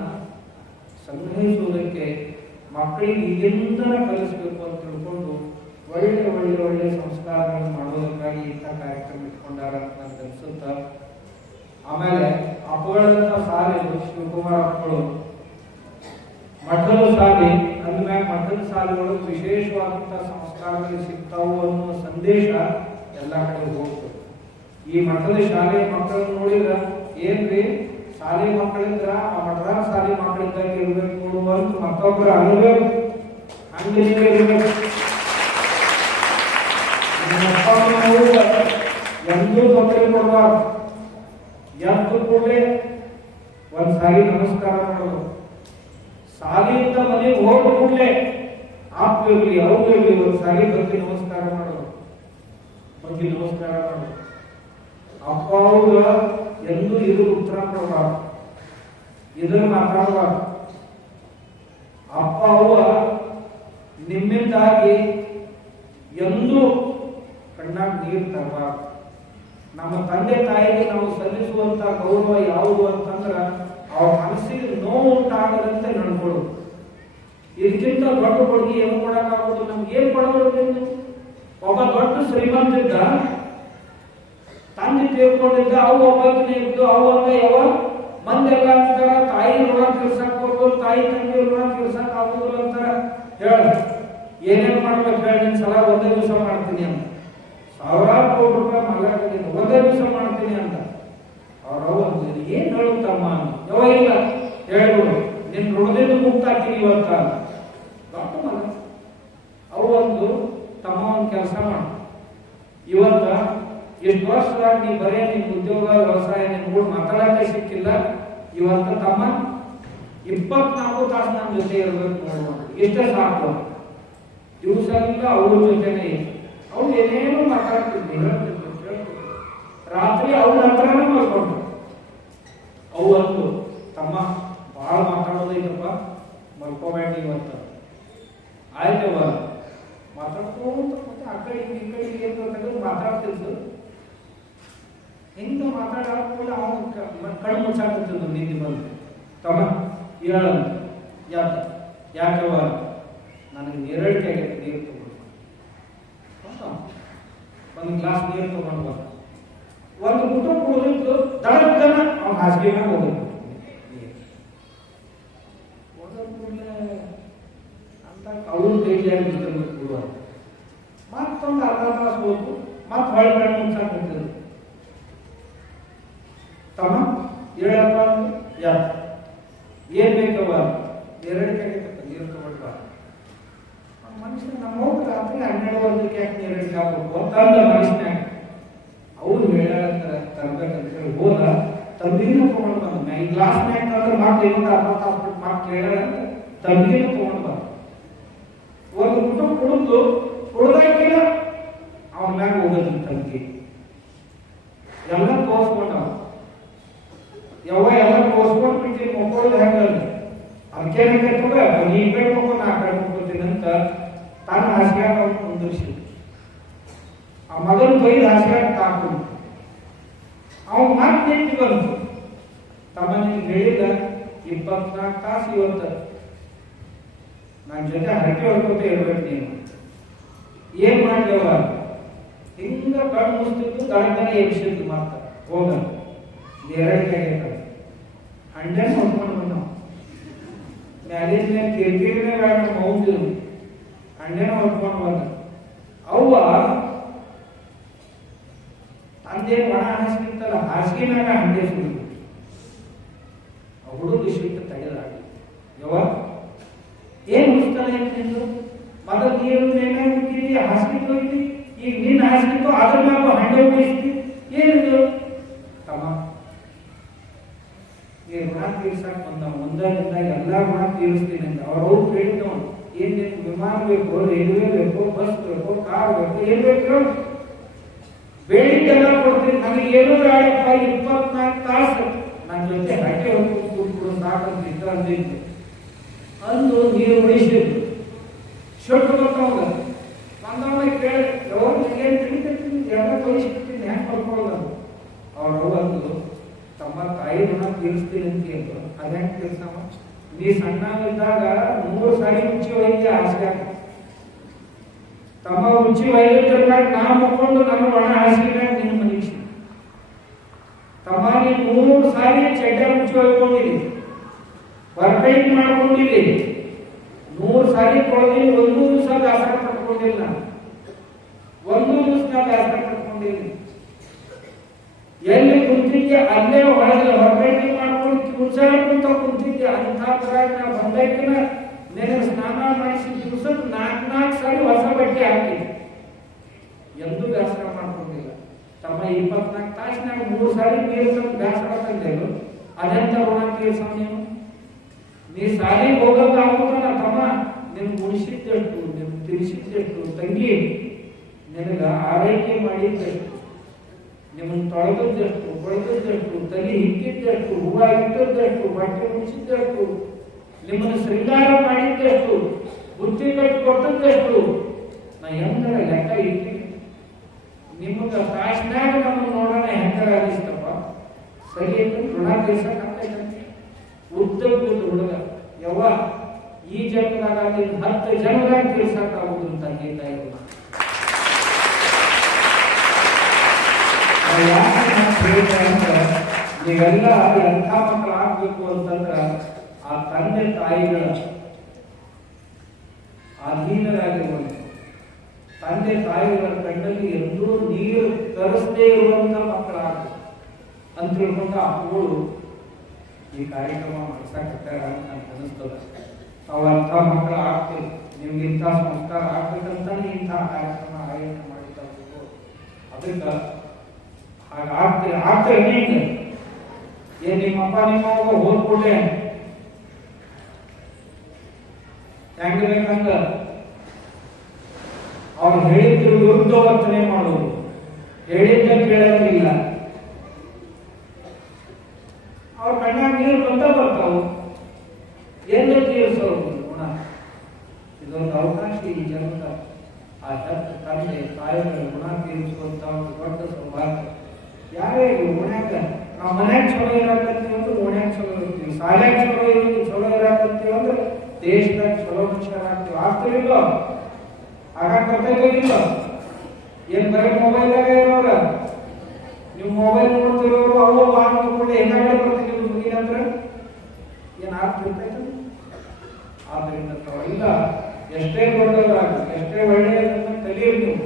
ಸಂಗ್ರಹಿಸುವುದಕ್ಕೆ ಮಕ್ಕಳಿಗೆ ಈಗಿಂದಲೇ ಕಲಿಸ್ಬೇಕು ಅಂತ ತಿಳ್ಕೊಂಡು ಒಳ್ಳೆ ಒಳ್ಳೆ ಒಳ್ಳೆ ಸಂಸ್ಕಾರಗಳನ್ನು ಮಾಡೋದಕ್ಕಾಗಿ ಇಂಥ ಕಾರ್ಯಕ್ರಮ ಇಟ್ಕೊಂಡಾರ ಅಂತ ಅನ್ಸುತ್ತ. ಆಮೇಲೆ ಅಪ್ಪಗಳಂತ ಸಾಲಿದು ಶಿವಕುಮಾರ್ ಅಪ್ಪಗಳು ಮಠದ ಸಾಲಿ ಅಂದ್ಮ್ಯಾಗ ಮಠದ ಸಾಲಿಗಳು ವಿಶೇಷವಾದಂತಹ ಸಂಸ್ಕಾರಗಳು ಸಿಗ್ತಾವು ಅನ್ನೋ ಸಂದೇಶ ಎಲ್ಲ ಕಡೆ ಹೋಗ್ತದೆ. ಈ ಮಠದ ಶಾಲೆ ಮಕ್ಕಳನ್ನು ನೋಡಿದ್ರ ಏನ್ರಿ ಶಾಲೆ ಮಕ್ಕಳಿದ್ರ ಆ ಮಠದ ಶಾಲೆ ಮಕ್ಕಳಿದ್ದಾಗ ಇರ್ಬೇಕು ನೋಡುವಂತ ಮತ್ತೊಬ್ಬರು ಅನ್ಬೇಕು, ಹಂಗೆ ಇರ್ಬೇಕು. ಎಂದೂ ತೊಂದರೆ ಕೊಡಬಾರ್ದು. ಎದ್ದು ಕೂಡಲೇ ಒಂದ್ಸಾರಿ ನಮಸ್ಕಾರ ಮಾಡೋದು. ಸಾಲಿಯಿಂದ ಮನೆಗೆ ಹೋದ ಕೂಡಲೇ ಆಪ್ ಇರ್ಲಿ ಅವ್ರು ಇರ್ಲಿ ಒಂದ್ಸಾರಿ ಬಗ್ಗೆ ನಮಸ್ಕಾರ ಮಾಡೋದು, ಬಗ್ಗೆ ನಮಸ್ಕಾರ ಮಾಡೋದು. ಅಪ್ಪ ಅವ್ರ ಎಂದು ಇದು ಉತ್ತರ ಕೊಡಬಾರ್ದು, ಇದನ್ನು ಮಾತಾಡಬಾರ್ದು. ಅಪ್ಪ ಅವ್ವ ನಿಮ್ಮಿಂದಾಗಿ ಎಂದೂ ಕಣ್ಣಾಗ ನೀರು ತರಬಾರ್ದು. ನಮ್ಮ ತಂದೆ ತಾಯಿಗೆ ನಾವು ಸಲ್ಲಿಸುವಂತ ಗೌರವ ಯಾವುದು ಅಂತಂದ್ರ ಅವ್ರ ಮನಸ್ಸಿಗೆ ನೋವು ಉಂಟಾಗದಂತೆ ನಡ್ಕೊಳ್ಳೋದು. ಇದಕ್ಕಿಂತ ದೊಡ್ಡ ಕೊಡುಗೆ ಏನು ಕೊಡಕ್ಕಾಗೋದು? ನಮ್ಗೆ ಏನ್ ಕೊಡೋದು? ಒಬ್ಬ ದೊಡ್ಡ ಶ್ರೀಮಂತ ಇದ್ದ, ತಂದೆ ತೀರ್ಕೊಂಡಿದ್ದ, ಅವು ಒಬ್ಬನೇ ಇದ್ದು, ಅವಾಗ ಯಾವ ಮಂದಿ ಎಲ್ಲ ಅಂತಾರ ತಾಯಿ ಋಣ ತೀರ್ಸಕ್ ಹೋಗೋದು, ತಾಯಿ ತಂಗಿ ಋಣ ತೀರ್ಸಕ್ ಆಗೋದಿಲ್ಲ ಅಂತಾರ. ಹೇಳ ಏನೇನ್ ಮಾಡ್ಬೇಕು ಹೇಳಿ, ನಿನ್ ಸಲ ಒಂದೇ ದಿವಸ ಮಾಡ್ತೀನಿ ಅಂತ. ಸಾವಿರಾರು ಕೋಟಿ ರೂಪಾಯಿ ಮಲ್ಲಾಕಿದ್ದೀನಿ, ಒಂದೇ ದಿವಸ ಮಾಡ್ತೀನಿ ಅಂತ. ಅವ್ರವ್ವ ಏನ್ ಹೇಳುತ್ತಮ್ಮ? ಯಾವ ಇಲ್ಲ ಹೇಳ್ಬಿಡು, ನಿನ್ ಋಣದಿಂದ ಮುಕ್ತ ಹಾಕಿನಿ ಇವತ್ತ. ದೊಡ್ಡ ಮಗ ಅವು ಒಂದು ತಮ್ಮ ಒಂದು ಕೆಲಸ ಮಾಡು, ಇವತ್ತ ಎಷ್ಟು ವರ್ಷದಾಗ ನೀ ಬರೇ ನಿನ್ ಉದ್ಯೋಗ ವ್ಯವಸಾಯ ನಿನ್ ಕೂಡ ಮಾತಾಡಕ್ಕೆ ಸಿಕ್ಕಿಲ್ಲ. ಇವತ್ತ ತಮ್ಮ 24 ತಾಸು ನನ್ನ ಜೊತೆ ಇರ್ಬೇಕು ನೋಡುವ, ಇಷ್ಟೇ ಸಾಕು. ದಿವಸ ಇಲ್ಲ ಅವ್ರ ಜೊತೆನೆ ಅವ್ರು ಏನೇನು ಮಾತಾಡ್ತಿದ್ವಿ, ರಾತ್ರಿ ಅವ್ರ ಹತ್ರನೇ ಮಾಡ್ಕೊಂಡು ಅವು ಅಂದು ತಮ್ಮ ಬಹಳ ಮಾತಾಡೋದೈತಪ್ಪ, ಮಲ್ಕೋಬೇಡಿ ಇವತ್ತು. ಆಯ್ತವ ಮಾತಾಡ್ಕೊಂತ ಮತ್ತೆ ಆ ಕಡೆ ಈ ಕಡೆಗೆ ತೆಗೆದು ಮಾತಾಡ್ತಿದ್ದು. ಹಿಂಗ ಮಾತಾಡೋಲ್ಲ ಅವನು ಕಣ್ಣು ಮುಚ್ಚಾಕತ್ತಿದ್ದು. ನಿಂದಿ ಬಂದು ತಮ್ಮ ಹೇಳಂತ, ಯಾಕವ ನನಗೆ ನೀರಡಿಕೆ ಆಗೈತೆ, ನೀರು ತಗೊಂಡು ಒಂದು ಗ್ಲಾಸ್ ನೀರು ತಗೊಂಡು ಬಂದ. ಒಂದು ಊಟ ಕುಡಿದಿದ್ದು ದಡಕ್ಕನ ಅವ್ನ ಹಾಸಿಗೆ ಮ್ಯಾಗ ಹೋಗ್ಬೇಕು. ಅಂತ ಅವಳು ಕೈಲಿಯಾಗಿ ಬಿಡ್ತಿರ್ಬೇಕು ಕೊಡುವ. ಮತ್ತೊಂದು ಅರ್ಧ ತಾಸು ಹೋಗ್ತು, ಮತ್ತೆ ಹೊಳೆ ಕಡೆ ಮುಚ್ಚಾಕತ್ತಿದ್ರು. ತಮ್ಮ ಹೇಳಪ್ಪ ಯಾಕ ಏನ್ ಬೇಕವ? ನೀರಡಿಕೆ ಆಗೈತಪ್ಪ, ನೀರು ತಗೊಂಡ್ಬ. ಮನುಷ್ಯ ನಮ್ಮ ಹೋಗಿ ರಾತ್ರಿ 12 ಯಾಕೆ ನೀರಡಿಕೆ ಆಗ್ಬೇಕು ಅಂತಂದ ಮನುಷ್ಯನಾಗ. ಅವ್ರು ಹೇಳಂತಾರ ತರ್ಬೇಕಂತ ಹೇಳಿ ಹೋದ, ತಂಬಿನ ತಗೊಂಡ್ ಬಂದ. ಈ ಗ್ಲಾಸ್ ಮ್ಯಾಗ ತಂದ್ರೆ ಮತ್ತೆ ಇನ್ನೊಂದು ಅರ್ಧ ತಾಸು ಮಾತು ಕೇಳ ತಂಬಿನ ತಗೊಂಡ್ ಬಂದ. ಒಂದು ಊಟ ಕುಡಿದು ಕುಡ್ದಾಕಿಲ್ಲ ಅವನ ಮ್ಯಾಗ ಹೋಗೋದು ತಂಗಿ. ಎಲ್ಲ ತೋರ್ಸ್ಕೊಂಡ ಯಾವ ಎಲ್ಲ ತೋರ್ಸ್ಕೊಂಡ್ ಬಿಟ್ಟು ಮಕ್ಕಳು ಹೆಂಗಲ್ಲ ಅದಕ್ಕೆ ತಗ ನೀ ಕಡೆ ಮಕ್ಕಳು ನಾ ಕಡೆ ಮಕ್ಕೋತೀನಿ ಅಂತ ತಾನು ಹಾಸಿಗೆ ಕುಂದಿರ್ಸಿ ಆ ಮಗನ ಬೈದು ಹಾಸಿಗೆ ತಾಕು. ಅವನ್ ಮಾತು ನಿಂತು ಬಂತು, ತಮ್ಮ ನಿಂಗೆ ಹೇಳಿದ 24 ತಾಸು ಇವತ್ತು ನನ್ನ ಜೊತೆ ಹರಕೆ ಹೊಡ್ಕೋತ ಇರ್ಬೇಕು ನೀನು. ಏನ್ ಮಾಡ್ಲವ ಹಿಂಗ ಕಣ್ಣು ಮುಸ್ತಿದ್ದು ದಳಕನೆ ಎಬ್ಸಿದ್ದು ಮಾತ್ರ ಹೋಗ ಎರಡು ಕೈ ಹಂಡೆ ನೋಡ್ಕೊಂಡು ಬಂದವ ಮ್ಯಾಲಿನ ಕಿರಿಕಿರಿನೇ ಬೇಡ ಮೌಂದಿರು ಹಂಡೆನ ಹೊಡ್ಕೊಂಡು ಬಂದ ಅವ್ವ ತಂದೆ ಒಣ ಹಾಸಿಗಿತ್ತಲ್ಲ ಹಾಸಿಗೆನಾಗ ಹಂಡೆ ಸುಳಿದು ಹುಡುಗ ಶಿಟ್ಟು ತೆಗೆದಾಡಿ ಯವ್ವ ಏನ್ ಮುಸ್ತಾನೆ ನಿಂದು ಮೊದಲು ನೀರು ಏನಾಗಿದ್ದೀರಿ ಹಾಸಿಗೆ ಹೋಗಿ ಈಗ ನಿನ್ನ ಹಾಸಿಗಿತ್ತು ಅದ್ರ ಮ್ಯಾಗ ಹಂಡೆ ಉಳಿಸ್ತಿ ಏನಿದು ತಮ್ಮ ಈ ಋಣ ತೀರ್ಸಕ್ ಬಂದ ಮುಂದಾಗಿಂದ ಎಲ್ಲಾ ಋಣ ತೀರಿಸ್ತೀನಿ ಅಂತ ಅವ್ರು ಹೇಳಿದವ ಏನ್ ನಿನ್ ವಿಮಾನ ಬೇಕು ರೈಲ್ವೆ ಬೇಕು ಬಸ್ ಬೇಕು ಕಾರ್ ಬೇಕು ಏನ್ ಬೇಕು ಬೇಡಿಕೆಲ್ಲ ಕೊಡ್ತೀನಿ ನನಗೆ ಏನೂ ಬೇಡಪ್ಪ 24 ತಾಸು ನನ್ನ ಜೊತೆ ಹಟ್ಟೆ ಹೊತ್ತು ಕೂತ್ಬಿಡು ಸಾಕಂತಿದ್ದ ಅಂದಿದ್ದು ಅಂದು ನೀರು ಉಳಿಸಿದ್ರು ಶೊಟ್ಟು ಬರ್ತಾವ ಬಂದವನ್ನ ಕೇಳಿ ಯಾವಾಗ ಏನ್ ತಿಳಿತೀನಿ ಎಲ್ಲ ಕಳಿಸ್ಬಿಡ್ತೀನಿ ಹ್ಯಾಂಗ ಬರ್ಕೊಳ್ಳೋದು ಅವ್ರು ಅಂದು ತಮ್ಮ ತಾಯಿ ಋಣ ತೀರಿಸ್ತೀನಿ ಅಂತ ಹೇಳಿದ್ರು ಅದ್ಯಾಂಗ ತೀರ್ಸಮ್ಮ ನೀ ಸಣ್ಣವಿದ್ದಾಗ 3 ಸಾರಿ ಉಚ್ಚಿ ಒಯ್ದೆ ಹಾಸಿಗೆ ತಮ್ಮ ಉಚ್ಚಿ ಒಯ್ದಿದ್ದಾಗ ನಾ ಮಕ್ಕೊಂಡು ನನ್ನ ಒಣ ಹಾಸಿಗೆ ನಿನ್ನ ಮನೀಷಿ ತಮ್ಮ ನೀನು 3 ಸಾರಿ ಚಡ್ಡ ಉಚ್ಚಿ ಒಯ್ಕೊಂಡಿರಿ ವರ್ಕೈಟ್ ಮಾಡ್ಕೊಂಡಿರಿ 100 ಸಾರಿ ಕೊಡದಿ ಒಂದು ದಿವಸ ದಾಸರ ಕಟ್ಕೊಂಡಿಲ್ಲ ಒಂದು ದಿವಸ ದಾಸರ ಕಟ್ಕೊಂಡಿಲ್ಲ ಎಲ್ಲಿ ಕುಂತಿದ್ದೆ ಅಲ್ಲೇ ಹೊರಗೆ ಹೊರಗಡೆ ಮಾಡ್ಕೊಂಡು ಕುಂಚಾರ ಕುಂತ ಕುಂತಿದ್ದೆ ಅಂಥ ನಾ ಬಂದಕ್ಕಿನ ನೆನೆ ಸ್ನಾನ ಮಾಡಿಸಿದ ದಿವಸ 4 ಸಾರಿ ಹೊಸ ಬಟ್ಟೆ ಹಾಕಿದ್ದೆ ಎಂದೂ ಬೇಸರ ಮಾಡ್ಕೊಂಡಿಲ್ಲ ತಮ್ಮ 24 ತಾಸಿನಾಗ 3 ಸಾರಿ ನೀರು ಬೇಸರ ತಂದೇನು ಅದೆಂತ ಋಣ ತೀರ್ಸ ನೀ ಸಾಲಿ ಹೋಗೋದಾಗುತ್ತಲ್ಲ ತಮ್ಮ ನಿನ್ ಉಳಿಸಿದ್ದೆಷ್ಟು ನಿನ್ ತಿಳಿಸಿದ್ದೆಷ್ಟು ತಂಗಿ ನಿನಗ ಆರೈಕೆ ಮಾಡಿದ್ದೆಷ್ಟು ನಿಮ್ಮನ್ನು ತೊಳೆದದ್ದೆಷ್ಟು ಕೊಳೆದದ್ದೆಷ್ಟು ತಲೆ ಹಿಕ್ಕಿದ್ದೆಷ್ಟು ಹೂವ ಇಟ್ಟದ್ದೆಷ್ಟು ಬಟ್ಟೆ ಮುಡಿಸಿದ್ದೆಷ್ಟು ನಿಮ್ಮನ್ನು ಶೃಂಗಾರ ಮಾಡಿದ್ದೆಷ್ಟು ಬುದ್ಧಿ ಕಟ್ಟಿ ಕೊಟ್ಟದ್ದೆಷ್ಟು ನಾ ಹೆಂಗರ ಲೆಕ್ಕ ಇಟ್ಟಿನಿ ನಿಮಗ ತಾಸಿನಾಗ ನಮ್ಮನ್ನು ನೋಡೋಣ ಹೆಂಗರ ಅನಿಸ್ತಪ್ಪ ಸರಿ ಋಣ ತೀರ್ಸಕ್ಕಾಗ್ತೈತೆ ಉದ್ದಕ್ಕೂ ಹುಡುಗ ಯವ್ವ ಈ ಜನ್ಮದಾಗ 10 ಜನ್ಮದಾಗ ತೀರ್ಸಕ್ಕಾಗುದು ಅಂತ ಗೀತಾ ಇರೋದು ನೀವೆಲ್ಲ ಎಂಥ ಮಕ್ಕಳು ಆಗ್ಬೇಕು ಅಂತಂದ್ರ ಆ ತಂದೆ ತಾಯಿಗಳ ಅಧೀನರಾಗಿರುವಂತ ತಂದೆ ತಾಯಿಗಳ ಕಣ್ಣಲ್ಲಿ ಎಂದೂ ನೀರು ತರಿಸದೇ ಇರುವಂತ ಮಕ್ಕಳಾಗಬೇಕು ಅಂತ ತಿಳ್ಕೊಂಡ ಅಪ್ಪಗಳು ಈ ಕಾರ್ಯಕ್ರಮ ಮಾಡ್ಸಕತ್ತಾರ ಅಂತ ನನಗೆ ಅನಿಸ್ತದ ಅವಂಥ ಮಕ್ಕಳು ಆಗ್ತೀವಿ ನಿಮ್ಗೆ ಇಂಥ ಸಂಸ್ಕಾರ ಆಗ್ಬೇಕಂತಾನೆ ಇಂಥ ಕಾರ್ಯಕ್ರಮ ಆಯೋಜನೆ ಮಾಡಿದ್ದಾಗಬೇಕು ಅದಕ್ಕೆ ಹಾಗಾಗ್ತೀರಿ ಹೆಂಗ ಏನ್ ನಿಮ್ಮಪ್ಪ ನಿಮ್ಮವ್ವ ಹೋದ್ಕೊಡ್ಲೆ ಹೆಂಗ ಬೇಕಂಗ ಅವ್ರು ಹೇಳಿದ್ರು ವಿರುದ್ಧ ವರ್ತನೆ ಮಾಡೋದು ಹೇಳಿದ್ದ ಕೇಳೋದಿಲ್ಲ ಅವ್ರ ಕಣ್ಣಾಗ ನೀರು ಬರ್ತಾವು ಎಲ್ಲ ತೀರಿಸೋರು ಗುಣ ಇದೊಂದು ಅವಕಾಶ ಈ ಜನ್ಮದ ಆ ತಂದೆ ತಾಯಿಗಳ ಗುಣ ತೀರಿಸುವಂತ ಒಂದು ದೊಡ್ಡ ಸೌಭಾಗ್ಯ ಯಾರೇ ಓಣ್ಯಾಗ ನಾವು ಮನ್ಯಾಗ ಚಲೋ ಇರಾಕತ್ತೀವಿ ಅಂದ್ರೆ ಓಣ್ಯಾಗ ಚಲೋ ಇರ್ತೀವಿ ಶಾಲ್ಯಾಗ ಚಲೋ ಇರಾಕತ್ತೀವಿ ಅಂದ್ರೆ ದೇಶದಾಗ ಚಲೋ ಮನುಷ್ಯರಾಗ್ತೀವಿ ಆಗ್ತಿವಿಲ್ಲ ಆಗಾಕ ಬರ್ತೈತಿಲ್ಲ ಏನ್ ಬರೀ ಮೊಬೈಲ್ದಾಗ ಇರೋರ ನೀವು ಮೊಬೈಲ್ ನೋಡ್ತಿರೋರು ಅವು ಮಾಡ್ಕೊಂಡು ಏನಾಗ ಬರ್ತೀವಿ ಮುಗಿನಂದ್ರೆ ಏನ್ ಆಗ್ತಿರ್ತೈತೆ ಆದ್ರಿಂದ ಇಲ್ಲ ಎಷ್ಟೇ ದೊಡ್ಡವರಾಗಲಿ ಎಷ್ಟೇ ಒಳ್ಳೆಯದನ್ನ ಕಲಿಯಿರಿ ನೀವು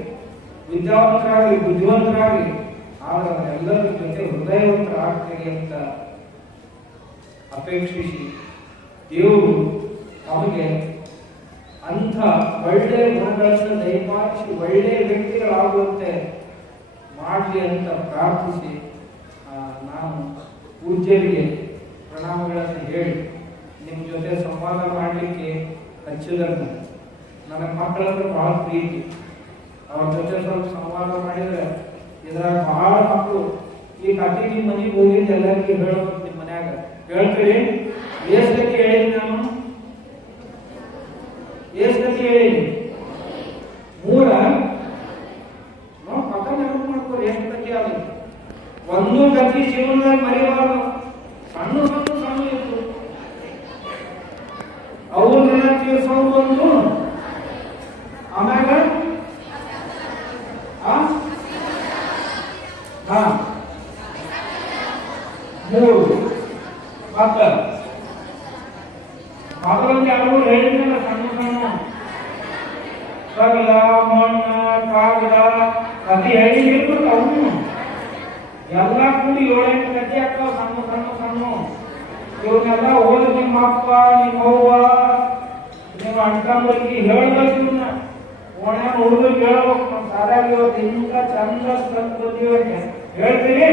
ವಿದ್ಯಾವಂತರಾಗಲಿ ಬುದ್ಧಿವಂತರಾಗಲಿ ಆದ್ರೆ ಅವರೆಲ್ಲರ ಜೊತೆ ಹೃದಯವಂತರಾಗ್ತೀರಿ ಅಂತ ಅಪೇಕ್ಷಿಸಿ ದೇವರು ನಮಗೆ ಅಂಥ ಒಳ್ಳೆ ಗುಣಗಳನ್ನು ದಯಪಾಲಿಸಿ ಒಳ್ಳೆಯ ವ್ಯಕ್ತಿಗಳಾಗುವಂತೆ ಮಾಡಲಿ ಅಂತ ಪ್ರಾರ್ಥಿಸಿ ನಾನು ಪೂಜ್ಯರಿಗೆ ಪ್ರಣಾಮಗಳನ್ನು ಹೇಳಿ ನಿಮ್ಮ ಜೊತೆ ಸಂವಾದ ಮಾಡಲಿಕ್ಕೆ ಹಚ್ಚಿದನ್ನು ನನ್ನ ಮಕ್ಕಳಂದ್ರೆ ಬಹಳ ಪ್ರೀತಿ ಅವ್ರ ಜೊತೆ ಸ್ವಲ್ಪ ಸಂವಾದ ಮಾಡಿದರೆ ಇದ್ರಾಗ ಬಹಳ ಮಕ್ಕಳು ಈಗ ಅತಿಥಿ ಮನೆಗೆ ಹೋಗಿದ್ದು ಎಲ್ಲರಿಗೂ ಹೇಳಬೇಕು ನಿಮ್ಮ ಮನ್ಯಾಗ ಹೇಳ್ತೀರಿ ಏಸತಿ ಹೇಳಿನಿ ನಾನು ಏಸತಿ ಹೇಳಿನಿ 3 ಪಕ್ಕ ನೆನಪು ಮಾಡ್ಕೋರಿ ಎಷ್ಟು ಕಥೆ ಆಗಲಿ ಒಂದು ಕಥೆ ಜೀವನದಾಗ ಮರಿಬಾರ್ದು ಸಣ್ಣ ಇತ್ತು ಅವು ತೀರ್ಸೋದು ಒಂದು ಆಮ್ಯಾಗ ಮತ್ತ ಮೊದಲೊಂದು ಯಾರು ಹೇಳಿದ್ನಲ್ಲ ಸಣ್ಣ ಸಣ್ಣ ಕಲ್ಲ ಮಣ್ಣ ಕಾಗದ ಕಥೆ ಹೇಳಿರ್ಬೇಕು ಅವನು ಎಲ್ಲ ಕೂಡಿ 7-8 ಕಥೆ ಆಗ್ತಾವ ಸಣ್ಣ ಸಣ್ಣ ಸಣ್ಣ. ಇವನ್ನೆಲ್ಲ ಓದಿ ನಿಮ್ಮ ಅಪ್ಪ ನಿಮ್ಮ ಅವ್ವ ನಿಮ್ಮ ಅಣ್ಣ ಹೇಳ್ಬೇಕು. ಇವನ್ನ ಓಣ್ಯಾನ ಹುಡುಗರಿಗೆ ಹೇಳ್ಬೇಕು. ನಮ್ಮ ಸಾರಾಗಿ ಇವತ್ತು ಇಂಥ ಚಂದ ಬಂದಿವೆ ಹೇಳ್ತೀರಿ.